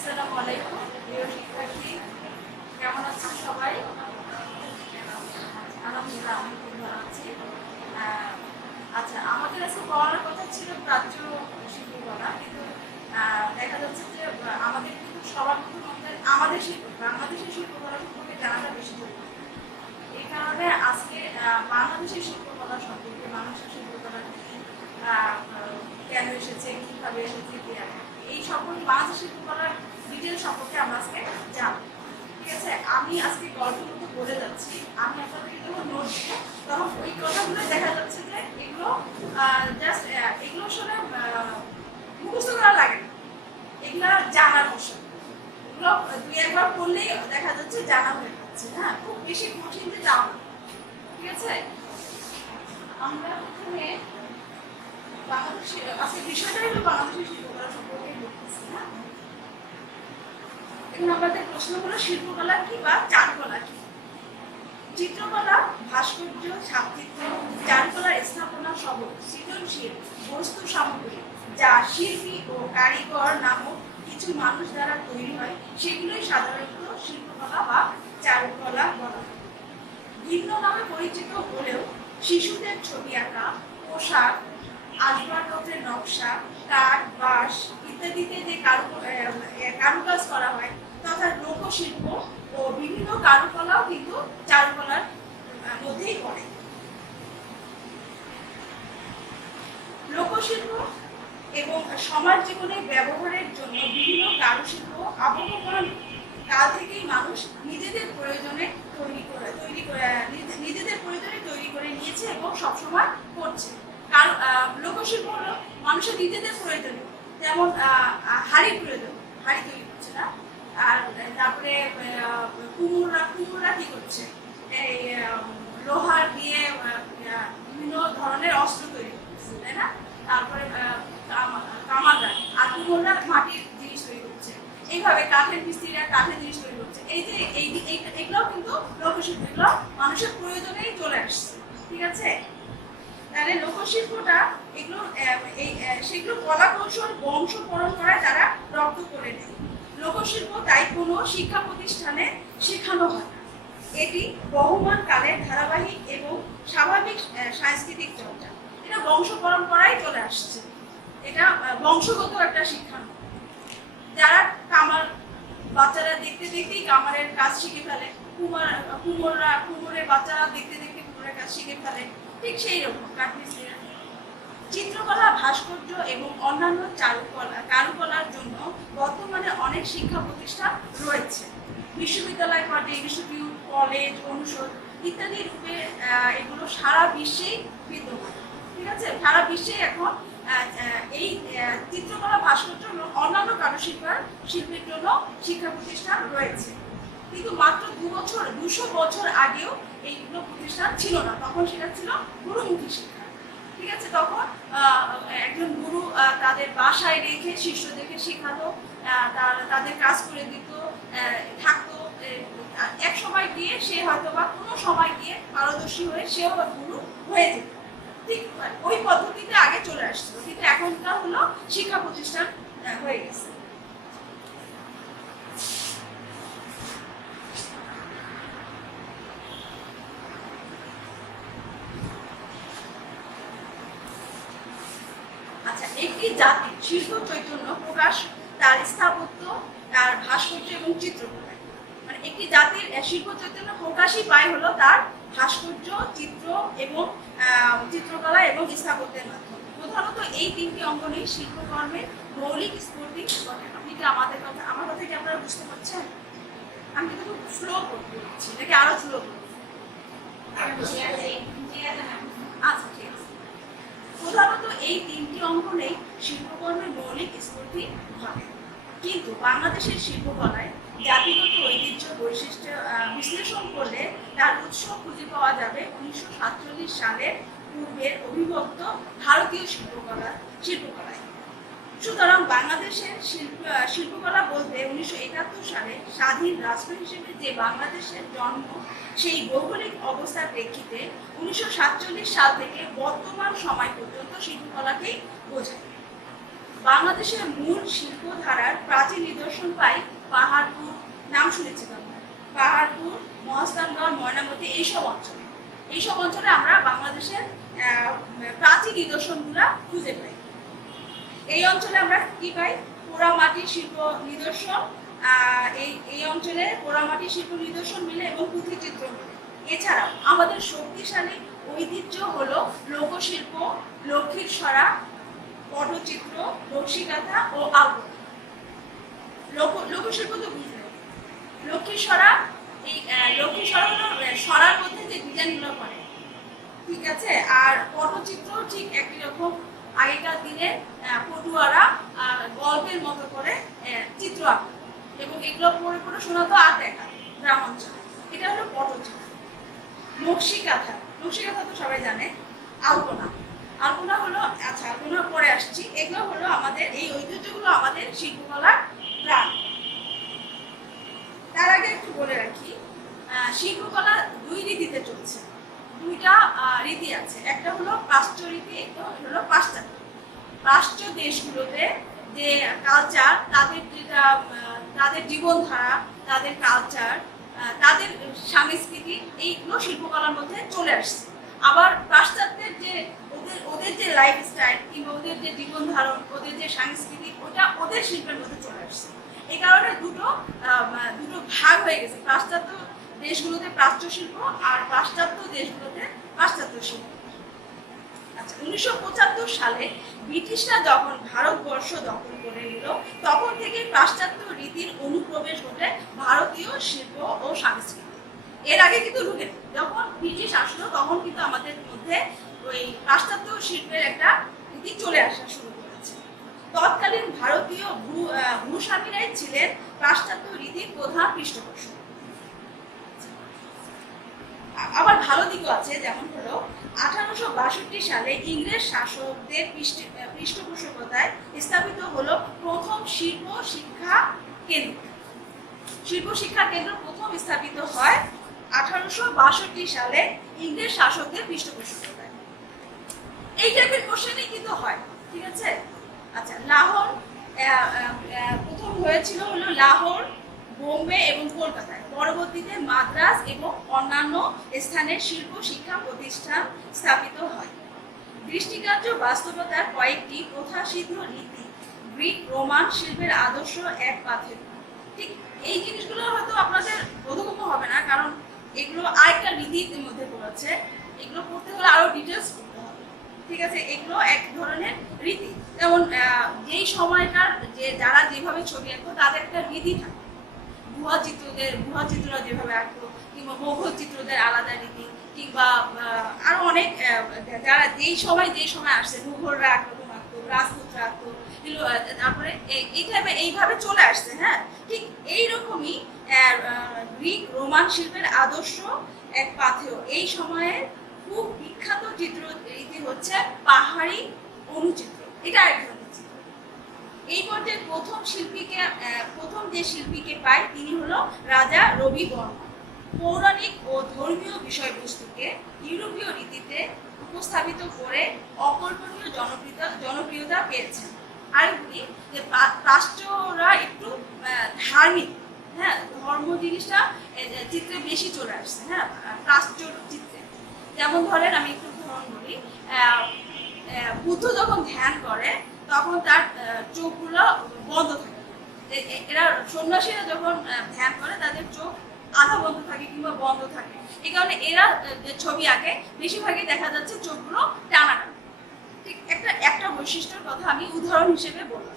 আসসালামু আলাইকুম প্রিয় শিক্ষার্থী, কেমন আছেন সবাই? আলহামদুলিল্লাহ আমি খুব ভালো আছি। আচ্ছা, আমাদের আজকে পড়ার কথা ছিল প্রাচ্য শিল্পকলা, কিন্তু দেখা যাচ্ছে যে আমাদের কিন্তু সবার মধ্যে আমাদের বাংলাদেশের শিল্পকলা সম্পর্কে জানাটা বেশি জরুরি। এই কারণে আজকে বাংলাদেশের শিল্পকলা সম্পর্কে, বাংলাদেশের শিল্পকলা কেন এসেছে, কিভাবে এসেছে, এই সম্পর্কে বাংলাদেশের শিল্পকলার ডিটেল সম্পর্কে আমরা আজকে জানবো। ঠিক আছে, আমি আজকে গল্পগুলো বলে যাচ্ছি। আমি আপনাদেরকে যখন নোট দিব তখন ওই কথাগুলো দেখা যাচ্ছে যে এগুলো জাস্ট এগুলো আসলে মুখস্থ করা লাগে না, এগুলো জানার বিষয়। এগুলো দুই একবার পড়লেই দেখা যাচ্ছে জানা হয়ে যাচ্ছে। হ্যাঁ, খুব বেশি কঠিন যে যাও। ঠিক আছে, আমরা প্রথমে বাংলাদেশের আজকে বিষয়টা হলো বাংলাদেশের শিল্পকলা সম্পর্কে বলতেছি। না, এখন আমাদের প্রশ্ন হলো শিল্পকলা কি বা চারুকলা কি? চিত্রকলা, ভাস্কর্য, ছাপচিত্র, চারুকলার স্থাপনা সহ সৃজনশীল বস্তু সামগ্রী যা শিল্পী ও কারিগর নামক কিছু মানুষ দ্বারা তৈরি হয়, সেগুলোই সাধারণত শিল্পকলা বা চারুকলা বলা হয়। ভিন্ন নামে পরিচিত হলেও শিশুদের ছবি আঁকা, পোশাক, আসবাবপত্রের নকশা, কাঠ, বাঁশ ইত্যাদিতে যে কারুকাজ করা হয় তথা লোকশিল্প ও বিভিন্ন কারুকলাও কিন্তু চারুকলার মধ্যেই পড়ে। লোকশিল্প এবং সমাজ জীবনে ব্যবহারের জন্য বিভিন্ন কারুশিল্প আবহমান কাল থেকেই মানুষ নিজেদের প্রয়োজনে নিজেদের প্রয়োজনে তৈরি করে নিয়েছে এবং সবসময় করছে। কারণ লোকশিল্প হলো মানুষের নিজেদের প্রয়োজনে, যেমন হাড়ি প্রয়োজন, হাড়ি তৈরি করছে না, আর তারপরে কুমোররা কি করছে, এই লোহার দিয়ে বিভিন্ন ধরনের অস্ত্র তৈরি করছে, তাই না? তারপরে কামাররা আর কুমোররা মাটির জিনিস তৈরি করছে। এইভাবে কাঠের মিস্ত্রিরা কাঠের জিনিস তৈরি করছে। এই যে এগুলোও কিন্তু লোকশিল্প, এগুলো মানুষের প্রয়োজনেই চলে আসছে। ঠিক আছে, তাহলে লোকশিল্পটা এগুলো সেগুলো কলা কৌশল বংশ পরম্পরায় তারা রপ্ত করে নেয়। লোকশিল্প তাই কোনো শিক্ষা প্রতিষ্ঠানে শেখানো হয় না, এটি বহমান কালের ধারাবাহিক এবং স্বাভাবিক সাংস্কৃতিক চর্চা। এটা বংশ পরম্পরায় চলে আসছে, এটা বংশগত একটা শিক্ষা। যারা কামার, বাচ্চারা দেখতে দেখতেই কামারের কাজ শিখে ফেলে, কুমোরের বাচ্চারা দেখতে দেখতে কুমোরের কাজ শিখে ফেলে, ঠিক সেই রকম কাঠমিস্ত্রিরা। চিত্রকলা, ভাস্কর্য এবং অন্যান্য কারুকলার জন্য বর্তমানে অনেক শিক্ষা প্রতিষ্ঠান রয়েছে। বিশ্ববিদ্যালয় পর্যায়ে ইনস্টিটিউট, কলেজ, অনুষদ ইত্যাদি রূপে এগুলো সারা বিশ্বেই বিদ্যমান। ঠিক আছে, সারা বিশ্বে এখন এই চিত্রকলা, ভাস্কর্য এবং অন্যান্য শিল্পের জন্য শিক্ষা প্রতিষ্ঠান রয়েছে। কিন্তু মাত্র 200 বছর আগেও এইগুলো প্রতিষ্ঠান ছিল না, তখন সেটা ছিল গুরুমুখী শিক্ষা। ঠিক আছে, তখন একজন গুরু তাদের বাসায় রেখে শিষ্যদেরকে শেখাতো, তাদের কাজ করে দিত, থাকতো। এক সময় গিয়ে সে হয়তো বা কোনো সময় গিয়ে পারদর্শী হয়ে সেও গুরু হয়ে যেত। ঠিক ওই পদ্ধতিতে আগে চলে আসছিল, কিন্তু এখনকার হলো শিক্ষা প্রতিষ্ঠান হয়ে গেছে। আচ্ছা, একটি জাতির শিল্প চৈতন্য প্রকাশ তার স্থাপত্য, তার ভাস্কর্য এবং চিত্রকলা। মানে একটি জাতির শিল্প চৈতন্য প্রকাশই পায় হলো তার ভাস্কর্য, চিত্র এবং চিত্রকলা এবং স্থাপত্যের মাধ্যমে। প্রধানত এই তিনটি অঙ্গনেই শিল্পকর্মের মৌলিক স্ফূর্তি ঘটে। আপনি কি আমার কথা কি আপনারা বুঝতে পারছেন? আমি কিন্তু খুব স্লো করছি, নাকি আরো স্লো করছি? আচ্ছা, ঠিক আছে। প্রধানত এই তিনটি অঙ্গনেই শিল্পকর্মের মৌলিক স্ফূর্তি ঘটে। কিন্তু বাংলাদেশের শিল্পকলায় জাতিগত ঐতিহ্য বৈশিষ্ট্য বিশ্লেষণ করলে তার উৎস খুঁজে পাওয়া যাবে 1947 সালের পূর্বের অবিভক্ত ভারতীয় শিল্পকলায়। সুতরাং বাংলাদেশের শিল্পকলা বলতে 1971 সালে স্বাধীন রাষ্ট্র হিসেবে যে বাংলাদেশের জন্ম, সেই ভৌগোলিক অবস্থার প্রেক্ষিতে 1947 সাল থেকে বর্তমান সময় পর্যন্ত শিল্পকলাকেই বোঝায়। বাংলাদেশের মূল শিল্পধারার প্রাচীন নিদর্শন নিদর্শন পাই পাহাড়পুর, নাম শুনেছেন আপনারা, পাহাড়পুর, মহাস্থানগড়, ময়নামতি, এইসব অঞ্চলে আমরা বাংলাদেশের প্রাচীন নিদর্শনগুলা খুঁজে পাই। এই অঞ্চলে আমরা কি পাই? পোড়ামাটির শিল্প নিদর্শন, এই অঞ্চলে পোড়ামাটির শিল্প নিদর্শন মিলে এবং পুঁথিচিত্র মিলে। এছাড়াও আমাদের শক্তিশালী ঐতিহ্য হলো লোকশিল্প, লক্ষ্মীর সরা, পটচিত্র, নকশিকাঁথা ও আলপনা। লোকশিল্প তো বুঝলেন, লক্ষ্মীর সরা, এই লক্ষ্মীর সরা হলো সরার মধ্যে যে ডিজাইনগুলো করে, ঠিক আছে। আর পটচিত্র ঠিক একই রকম, আগেকার দিনে পটুয়ারা গল্পের মতো করে চিত্র আঁকত এবং এগুলো পড়ে পড়ে শোনাতো আর দেখা গ্রাম অঞ্চলে। এটা হলো পটচিত্র। নকশিকাঁথা তো সবাই জানে। আলপনা হলো, আচ্ছা আলপনার পরে আসছি। এগুলো হলো আমাদের, এই ঐতিহ্যগুলো আমাদের শিল্পকলার প্রাণ। তার আগে একটু বলে রাখি, শিল্পকলা দুই রীতিতে চলছে, দুইটা রীতি আছে। একটা হলো প্রাচ্য রীতি, একটা হলো পাশ্চাত্য। প্রাচ্য দেশগুলোতে যে কালচার, তাদের জীবনধারা, তাদের কালচার, তাদের সংস্কৃতি, এইগুলো শিল্পকলার মধ্যে চলে আসছে। আবার পাশ্চাত্যের যে ওদের যে লাইফস্টাইল কিংবা ওদের যে জীবন ধারণ, ওদের যে সংস্কৃতি, ওটা ওদের শিল্পের মধ্যে চলে আসছে। এই কারণে দুটো ভাগ হয়ে গেছে, পাশ্চাত্য দেশগুলোতে প্রাচ্য শিল্প আর পাশ্চাত্য দেশগুলোতে পাশ্চাত্য শিল্প। আচ্ছা, 1975 সালে ব্রিটিশরা যখন ভারতবর্ষ দখল করে নিল, তখন থেকে পাশ্চাত্য রীতির অনুপ্রবেশ ঘটে ভারতীয় শিল্প ও সংস্কৃতি। এর আগে কিন্তু ঢুকে, যখন ব্রিটিশ আসলো তখন কিন্তু আমাদের মধ্যে ওই পাশ্চাত্য শিল্পের একটা রীতি চলে আসা শুরু করেছে। তৎকালীন ভারতীয় ভূস্বামীরাই ছিলেন পাশ্চাত্য রীতির প্রধান পৃষ্ঠপোষক। আবার ভালো দিকও আছে, যেমন হলো 1862 সালে ইংরেজ শাসকদের পৃষ্ঠপোষকতায় স্থাপিত হলো প্রথম শিল্প শিক্ষা কেন্দ্র প্রথম স্থাপিত হয় 1862 সালে ইংরেজ শাসকদের পৃষ্ঠপোষকতায়। এই টাইপের কোশ্চেনই কিন্তু হয়, ঠিক আছে। আচ্ছা, লাহোর প্রথম হয়েছিল হলো লাহোর, বোম্বে এবং কলকাতায়। পরবর্তীতে মাদ্রাজ এবং অন্যান্য স্থানে শিল্প শিক্ষা প্রতিষ্ঠান স্থাপিত হয়। দৃষ্টিকার্য বাস্তবতার কয়েকটি প্রথাসিদ্ধ রীতি গ্রিক রোমান শিল্পের আদর্শ এক পাথে। ঠিক এই জিনিসগুলো হয়তো আপনাদের বোধগম্য হবে না, কারণ এগুলো আরেকটা রীতির মধ্যে পড়েছে। এগুলো পড়তে হলে আরো ডিটেলস করতে হবে, ঠিক আছে। এগুলো এক ধরনের রীতি, যেমন যেই সময়কার যে যারা যেভাবে ছবি আঁকতো তাদের একটা রীতি থাকে। গুহা চিত্ররা যেভাবে আঁকতো, কিংবা মোঘল চিত্রদের আলাদা রীতি, কিংবা আরো অনেক যারা যেই সময় আসছে, মুঘলরা একরকম আঁকতো, রাজপুতরা আঁকতো, তারপরে এইভাবে চলে আসছে। হ্যাঁ, ঠিক এইরকমই গ্রিক রোমান শিল্পের আদর্শ এক পাথেয়। এই সময়ের খুব বিখ্যাত চিত্র রীতি হচ্ছে পাহাড়ি অনুচিত্র। এটা এক ধরনের চিত্র। এই পর্যায়ে প্রথম যে শিল্পীকে পায় তিনি হলো রাজা রবি বর্মা। পৌরাণিক ও ধর্মীয় বিষয়বস্তুকে ইউরোপীয় রীতিতে উপস্থাপিত করে অকল্পনীয় জনপ্রিয়তা পেয়েছেন। আর বলি যে প্রাচ্যরা একটু ধার্মিক, হ্যাঁ, ধর্ম জিনিসটা চিত্রে বেশি চলে আসছে। হ্যাঁ, প্রাচ্য চিত্রে যেমন ধরেন, আমি একটু উদাহরণ বলি, বুদ্ধ যখন ধ্যান করে তখন তার চোখগুলো বন্ধ থাকে। এরা সন্ন্যাসীরা যখন ধ্যান করে তাদের চোখ আধা বন্ধ থাকে কিংবা বন্ধ থাকে। এই কারণে এরা ছবি আঁকে বেশিরভাগই দেখা যাচ্ছে চোখগুলো টানা টানা। ঠিক একটা বৈশিষ্ট্যের কথা আমি উদাহরণ হিসেবে বললাম।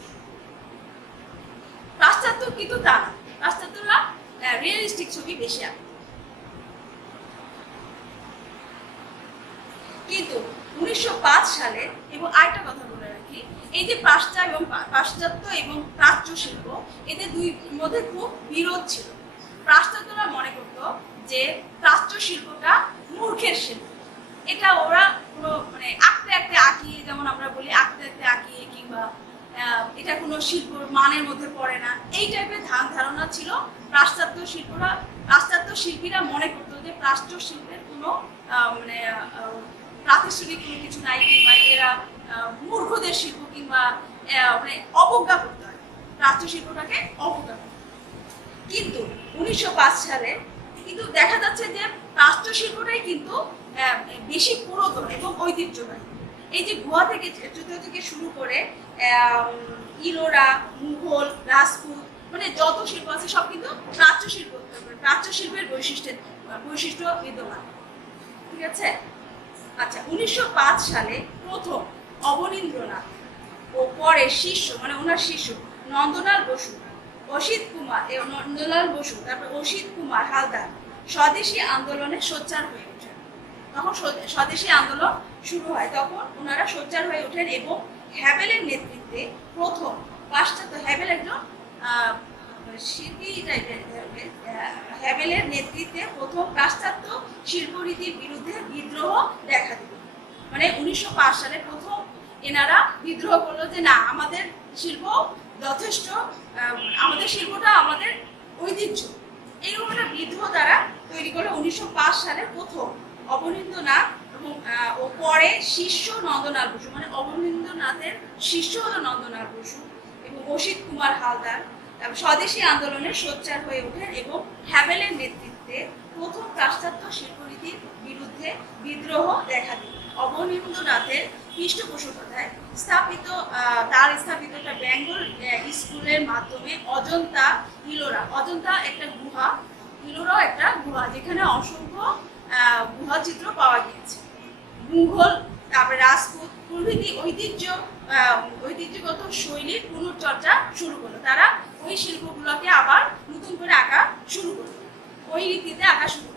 পাশ্চাত্য কিন্তু তা না, পাশ্চাত্যরা রিয়েলিস্টিক ছবি বেশি আঁকে। কিন্তু 1905 সালে, এবং আরেকটা কথা বলে রাখি, এই যে পাশ্চাত্য এবং প্রাচ্য শিল্প, এদের দুই মধ্যে খুব বিরোধ ছিল। পাশ্চাত্যরা মনে করত যে প্রাচ্য শিল্পটা মূর্খের শিল্প, এটা ওরা পুরো মানে আঁকতে আঁকিয়ে, যেমন আমরা বলি আঁকতে আঁকিয়ে, কিংবা এটা কোনো শিল্পর মানের মধ্যে পড়ে না, এই টাইপের ধারণা ছিল। পাশ্চাত্য শিল্পীরা মনে করতো যে প্রাচ্য শিল্পের কোনো মানে প্রাতিষ্ঠানিক কোনো কিছু নাই, কিংবা এরা মূর্খদের শিল্প, কিংবা মানে অবজ্ঞা করতে হয়। প্রাচ্য শিল্পটাকে অবতার। কিন্তু 1905 সালে কিন্তু দেখা যাচ্ছে যে প্রাচ্য শিল্পটাই কিন্তু বেশি পুরাতন এবং ঐতিহ্যবাহী। এই যে গুহা থেকে থেকে শুরু করে ইলোরা, মুঘল, রাজপুত, মানে যত শিল্প আছে সব কিন্তু প্রাচ্য শিল্পের বৈশিষ্ট্য বিদ্যমান। ঠিক আছে। আচ্ছা, 1905 সালে প্রথম অবনীন্দ্রনাথ ও পরে শিষ্য, মানে ওনার শিষ্য নন্দলাল বসু, তারপর অসিত কুমার হালদার স্বদেশী আন্দোলনে সোচ্চার হয়ে ওঠেন। তখন স্বদেশী আন্দোলন শুরু হয়, তখন ওনারা সোচ্চার হয়ে ওঠেন এবং হ্যাভেলের নেতৃত্বে প্রথম পাশ্চাত্য, হ্যাভেল একজন শিল্পী টাইপের, হ্যাভেলের নেতৃত্বে প্রথম পাশ্চাত্য শিল্পরীতির বিরুদ্ধে বিদ্রোহ দেখা দিল। মানে 1905 সালে প্রথম এনারা বিদ্রোহ করলো যে না, আমাদের শিল্প যথেষ্ট, আমাদের শিল্পটা আমাদের ঐতিহ্য। এইরকম একটা বিদ্রোহ তারা তৈরি করলো 1905 সালে প্রথম অবনীন্দ্রনাথ এবং ও পরে শিষ্য নন্দলাল বসু, মানে অবনীন্দ্রনাথের শিষ্য হলো নন্দলাল বসু এবং অসিত কুমার হালদার স্বদেশী আন্দোলনে সোচ্চার হয়ে ওঠেন এবং হ্যাভেলের নেতৃত্বে প্রথম পাশ্চাত্য শিল্পরীতির বিরুদ্ধে বিদ্রোহ দেখা দিল। অবনীন্দ্রনাথের পৃষ্ঠপোষকতায় তার স্থাপিত একটা বেঙ্গল স্কুলের মাধ্যমে অজন্তা, অজন্তা একটা গুহা, ইলোরাও একটা গুহা, যেখানে অসংখ্য গুহা চিত্র পাওয়া গিয়েছে। মুঘল, তারপরে রাজপুত প্রভৃতি ঐতিহ্যগত শৈলীর পুনর্চর্চা শুরু করলো। তারা ওই শিল্পগুলোকে আবার নতুন করে আঁকা শুরু করলো, ওই রীতিতে আঁকা শুরু করলো।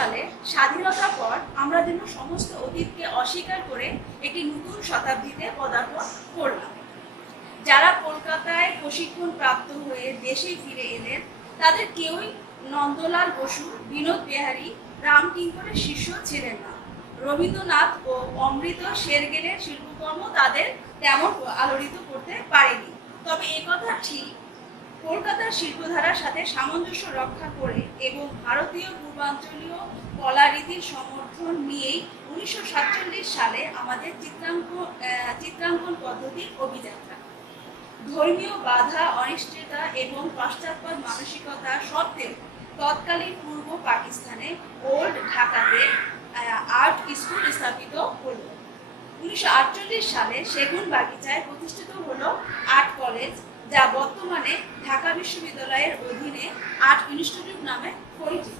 সালে স্বাধীনতার পর আমরা যেন সমস্ত অতীতকে অস্বীকার করে একটি নতুন শতাব্দীতে পদার্পণ করলাম। যারা কলকাতায় প্রশিক্ষণ প্রাপ্ত হয়ে দেশে ফিরে এলেন তাদের কেউই নন্দলাল বসু, বিনোদ বিহারী, রামকিঙ্করের শিষ্য ছিলেন না। রবীন্দ্রনাথ ও অমৃত শেরগিলের শিল্পকর্ম তাদের তেমন আলোড়িত করতে পারেনি। তবে একথা ঠিক, কলকাতার শিল্পধারার সাথে সামঞ্জস্য রক্ষা করে এবং ভারতীয় পূর্বাঞ্চলীয় কলারীতির সমর্থন নিয়েই 1947 সালে আমাদের চিত্রাঙ্কন পদ্ধতির অভিযাত্রা। ধর্মীয় বাধা, অনিশ্চয়তা এবং পাশ্চাত্য মানসিকতা সত্ত্বেও তৎকালীন পূর্ব পাকিস্তানে ওল্ড ঢাকাতে আর্ট স্কুল স্থাপিত হল। 1948 সালে সেগুন বাগিচায় প্রতিষ্ঠিত হলো আর্ট কলেজ, যা বর্তমানে ঢাকা বিশ্ববিদ্যালয়ের অধীনে আর্ট ইনস্টিটিউট নামে পরিচিত।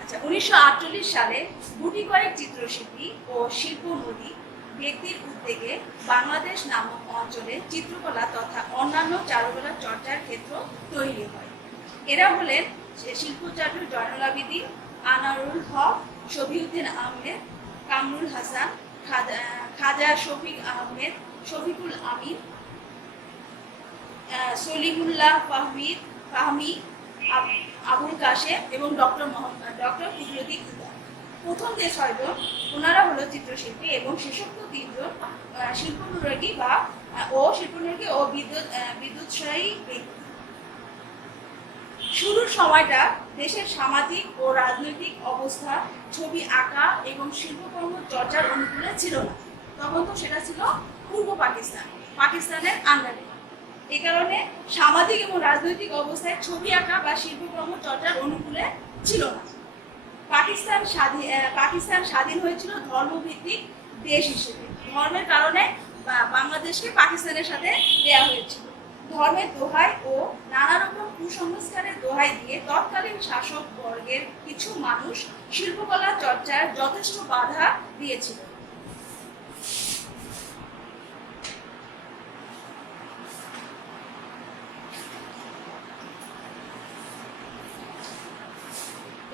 আচ্ছা, 1948 সালে গুটি কয়েক চিত্রশিল্পী ও শিল্প নদী ব্যক্তির উদ্যোগে বাংলাদেশ নামক অঞ্চলে চিত্রকলা তথা অন্যান্য চারুকলা চর্চার ক্ষেত্র তৈরি হয়। এরা হলেন শিল্পাচার্য জয়নুল আবেদিন, আনারুল হক, শফিউদ্দিন আহমেদ, কামরুল হাসান, খাজা শফিকুল আমিন, সলিমুল্লাহ ফাহমি, আবুল কাশেম এবং ডক্টর কুদরতি খুদা। প্রথম যে ছয়জন ওনারা হলো চিত্রশিল্পী এবং শেষোক্ত তিনজন শিল্পনুরাগী ও বিদ্যুৎসাহী ব্যক্তি। শুরুর সময়টা দেশের সামাজিক ও রাজনৈতিক অবস্থা ছবি আঁকা এবং শিল্পকর্ম চর্চার অনুকূলে ছিল না। তখন তো সেটা ছিল পূর্ব পাকিস্তানের আন্ডারে। এই কারণে সামাজিক এবং রাজনৈতিক অবস্থায় ছবি আঁকা বা শিল্পকর্ম চর্চার অনুকূলে ছিল না। পাকিস্তান স্বাধীন হয়েছিল ধর্মভিত্তিক দেশ হিসেবে। ধর্মের কারণে বাংলাদেশকে পাকিস্তানের সাথে দেয়া হয়েছিল। ধর্মের দোহাই ও নানা রকম কুসংস্কারের দোহাই দিয়ে তৎকালীন শাসক বর্গের কিছু মানুষ শিল্পকলা চর্চার যথেষ্ট বাধা দিয়েছিল।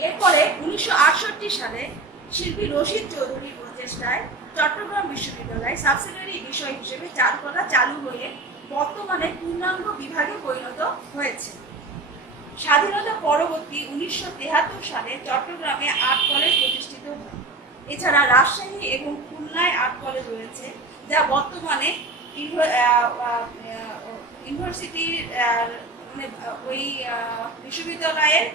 এরপরে 1968 সালে শিল্পী রশিদ চৌধুরীর প্রচেষ্টায় চট্টগ্রাম বিশ্ববিদ্যালয় সাবসিডিয়ারি বিষয় হিসেবে চারুকলা চালু হয়ে বর্তমানে পূর্ণাঙ্গ বিভাগে পরিণত হয়েছে। স্বাধীনতা পরবর্তী 1973 সালে চট্টগ্রামে আর্ট কলেজ প্রতিষ্ঠিত হয়। এছাড়া রাজশাহী এবং খুলনায় আর্ট কলেজ রয়েছে, যা বর্তমানে ইউনিভার্সিটির মানে ওই বিশ্ববিদ্যালয়ের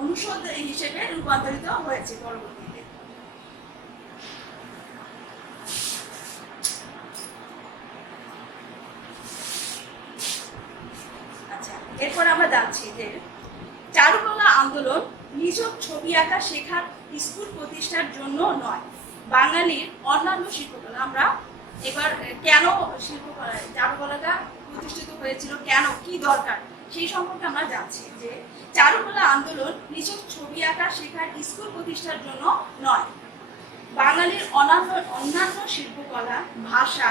অনুষদ হিসেবে রূপান্তরিত হয়েছে পরবর্তীতে। আচ্ছা, এরপর আমরা যাচ্ছি যে চারুকলা আন্দোলন নিছক ছবি আঁকা শেখার স্কুল প্রতিষ্ঠার জন্য নয়, বাঙালির অন্যান্য শিল্পকলা। আমরা এবার কেন শিল্পকলা চারুকলাটা প্রতিষ্ঠিত হয়েছিল, কেন, কি দরকার, সেই সম্পর্কে আমরা জানছি যে চারুকলা আন্দোলন নিছক ছবি আঁকা শেখার স্কুল প্রতিষ্ঠার জন্য নয়, বাঙালির অন্যান্য শিল্পকলা, ভাষা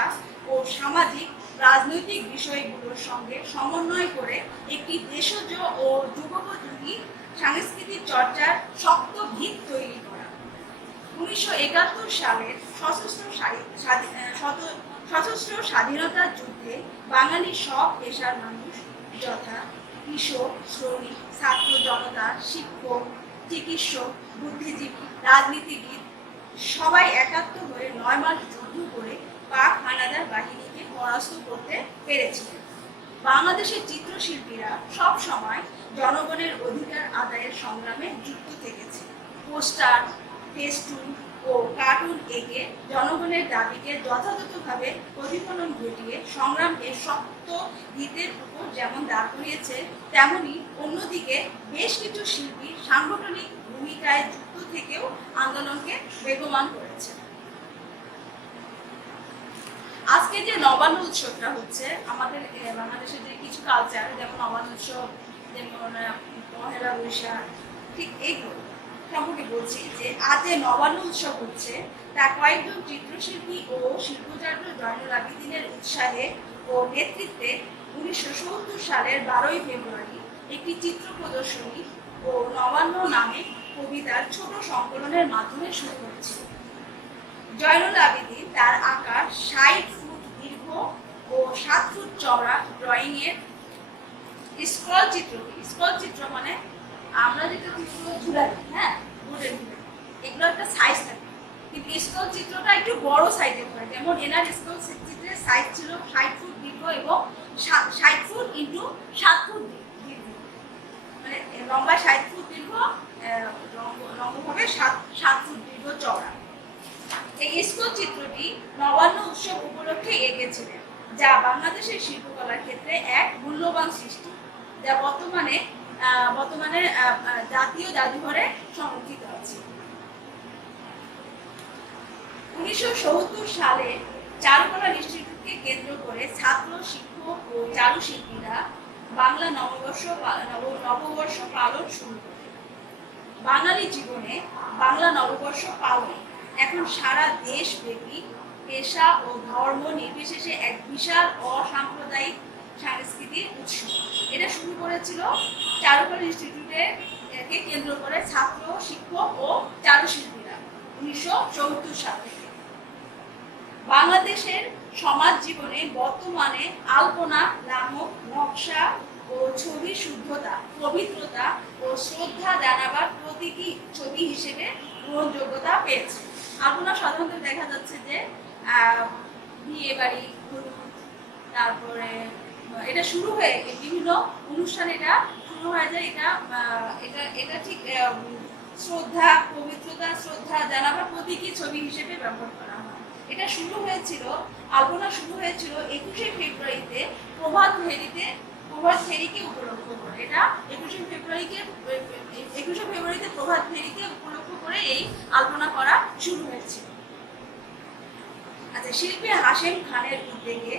ও সামাজিক রাজনৈতিক বিষয়গুলোর সঙ্গে সমন্বয় করে একটি ভেষজ ও যুগোপযোগী সাংস্কৃতিক চর্চার শক্ত ভিত তৈরি করা। 1971 সালের সশস্ত্র স্বাধীনতা যুদ্ধে বাঙালি সব পেশার মানুষ যথা কৃষক, শ্রমিক, ছাত্র জনতা, শিক্ষক, চিকিৎসক, বুদ্ধিজীবী, রাজনীতিবিদ সবাই একাত্ম হয়ে 9 মাস যুদ্ধ করে পাক হানাদার বাহিনীকে পরাস্ত করতে পেরেছিলেন। বাংলাদেশের চিত্রশিল্পীরা সব সময় জনগণের অধিকার আদায়ের সংগ্রামে যুক্ত থেকেছে। পোস্টার, ফেস্টুন ও কার্টুন এঁকে জনগণের দাবিকে যথাযথভাবে প্রতিফলন ঘটিয়ে সংগ্রামকে শক্ত ভিতের উপর যেমন দাঁড় করিয়েছে, তেমনি অন্যদিকে বেশ কিছু শিল্পী সাংগঠনিক ভূমিকায় যুক্ত থেকেও আন্দোলনকে বেগবান করেছে। আজকে যে নবান্ন উৎসবটা হচ্ছে, আমাদের বাংলাদেশের যে কিছু কালচার, যেমন নবান্ন উৎসব, যেমন পহেলা বৈশাখ, ঠিক এইগুলো সম্পর্কে বলছি যে আজ যে নবান্ন উৎসব হচ্ছে তা কয়েকজন চিত্রশিল্পী ও শিল্পযাত্রী জয়নুল আবেদিনের উৎসাহে ও নেতৃত্বে 1970 সালের 12ই ফেব্রুয়ারি একটি চিত্র প্রদর্শনী ও নবান্ন নামে কবিতার ছোট সংকলনের মাধ্যমে শুরু হয়েছিল। জয়নুল আবেদিন তার আঁকা 60 ফুট দীর্ঘ ও 7 ফুট চওড়া ড্রয়িং এর স্ক্রল চিত্র মানে আমরা যেটা চিত্র ঝুলাই, হ্যাঁ, বোর্ডের ভিতরে, এগুলো একটা সাইজ থাকে, কিন্তু স্ক্রল চিত্রটা একটু বড় সাইজের হয়। যেমন এনার স্ক্রল চিত্রের সাইজ ছিল 60 ফুট দীর্ঘ এবং 60 ফুট ইন্টু 7 ফুট দীর্ঘ, মানে লম্বা 60 ফুট দীর্ঘ, লম্বভাবে 7 ফুট দীর্ঘ চওড়া। এই স্ক্রল চিত্রটি নবান্ন উৎসব উপলক্ষে এঁকেছিলেন, যা বাংলাদেশের শিল্পকলার ক্ষেত্রে এক মূল্যবান সৃষ্টি, যা বর্তমানে জাতীয় জাদুঘরে সংরক্ষিত আছে। 1970 সালে চারুকলা ইনস্টিটিউটকে কেন্দ্র করে ছাত্র, শিক্ষক ও চারুশিল্পীরা বাংলা নববর্ষ পালন শুরু করে। বাঙালি জীবনে বাংলা নববর্ষ পালন এখন সারা দেশব্যাপী পেশা ও ধর্ম নির্বিশেষে এক বিশাল অসাম্প্রদায়িক সাংস্কৃতিক উৎসব। এটা শুরু করেছিল চারুকলা ইনস্টিটিউটে কে কেন্দ্র করে ছাত্র, শিক্ষক ও চারুশিল্পীরা 1970 সাল থেকে। বাংলাদেশের সমাজ জীবনে বর্তমানে আলপনা নামক নকশা ও ছবি শুদ্ধতা, পবিত্রতা ও শ্রদ্ধা জানাবার প্রতীকী ছবি হিসেবে গ্রহণযোগ্যতা পেয়েছে। আলপনা সাধারণত দেখা যাচ্ছে যে বিয়ে বাড়ি, তারপরে এটা শুরু হয়ে বিভিন্ন অনুষ্ঠানে এটা শুরু হয়ে যায়। এটা ঠিক শ্রদ্ধা, পবিত্রতা, শ্রদ্ধা জানাবার প্রতীকী ছবি হিসেবে ব্যবহার করা হয়। এটা শুরু হয়েছিল, আলপনা শুরু হয়েছিল 21শে ফেব্রুয়ারিতে প্রভাত ফেরিকে উপলক্ষ করে। এটা 21শে ফেব্রুয়ারিতে প্রভাত ফেরিকে উপলক্ষ করে এই আলপনা করা শুরু হয়েছিল। আচ্ছা, শিল্পী হাশেম খানের উদ্যোগে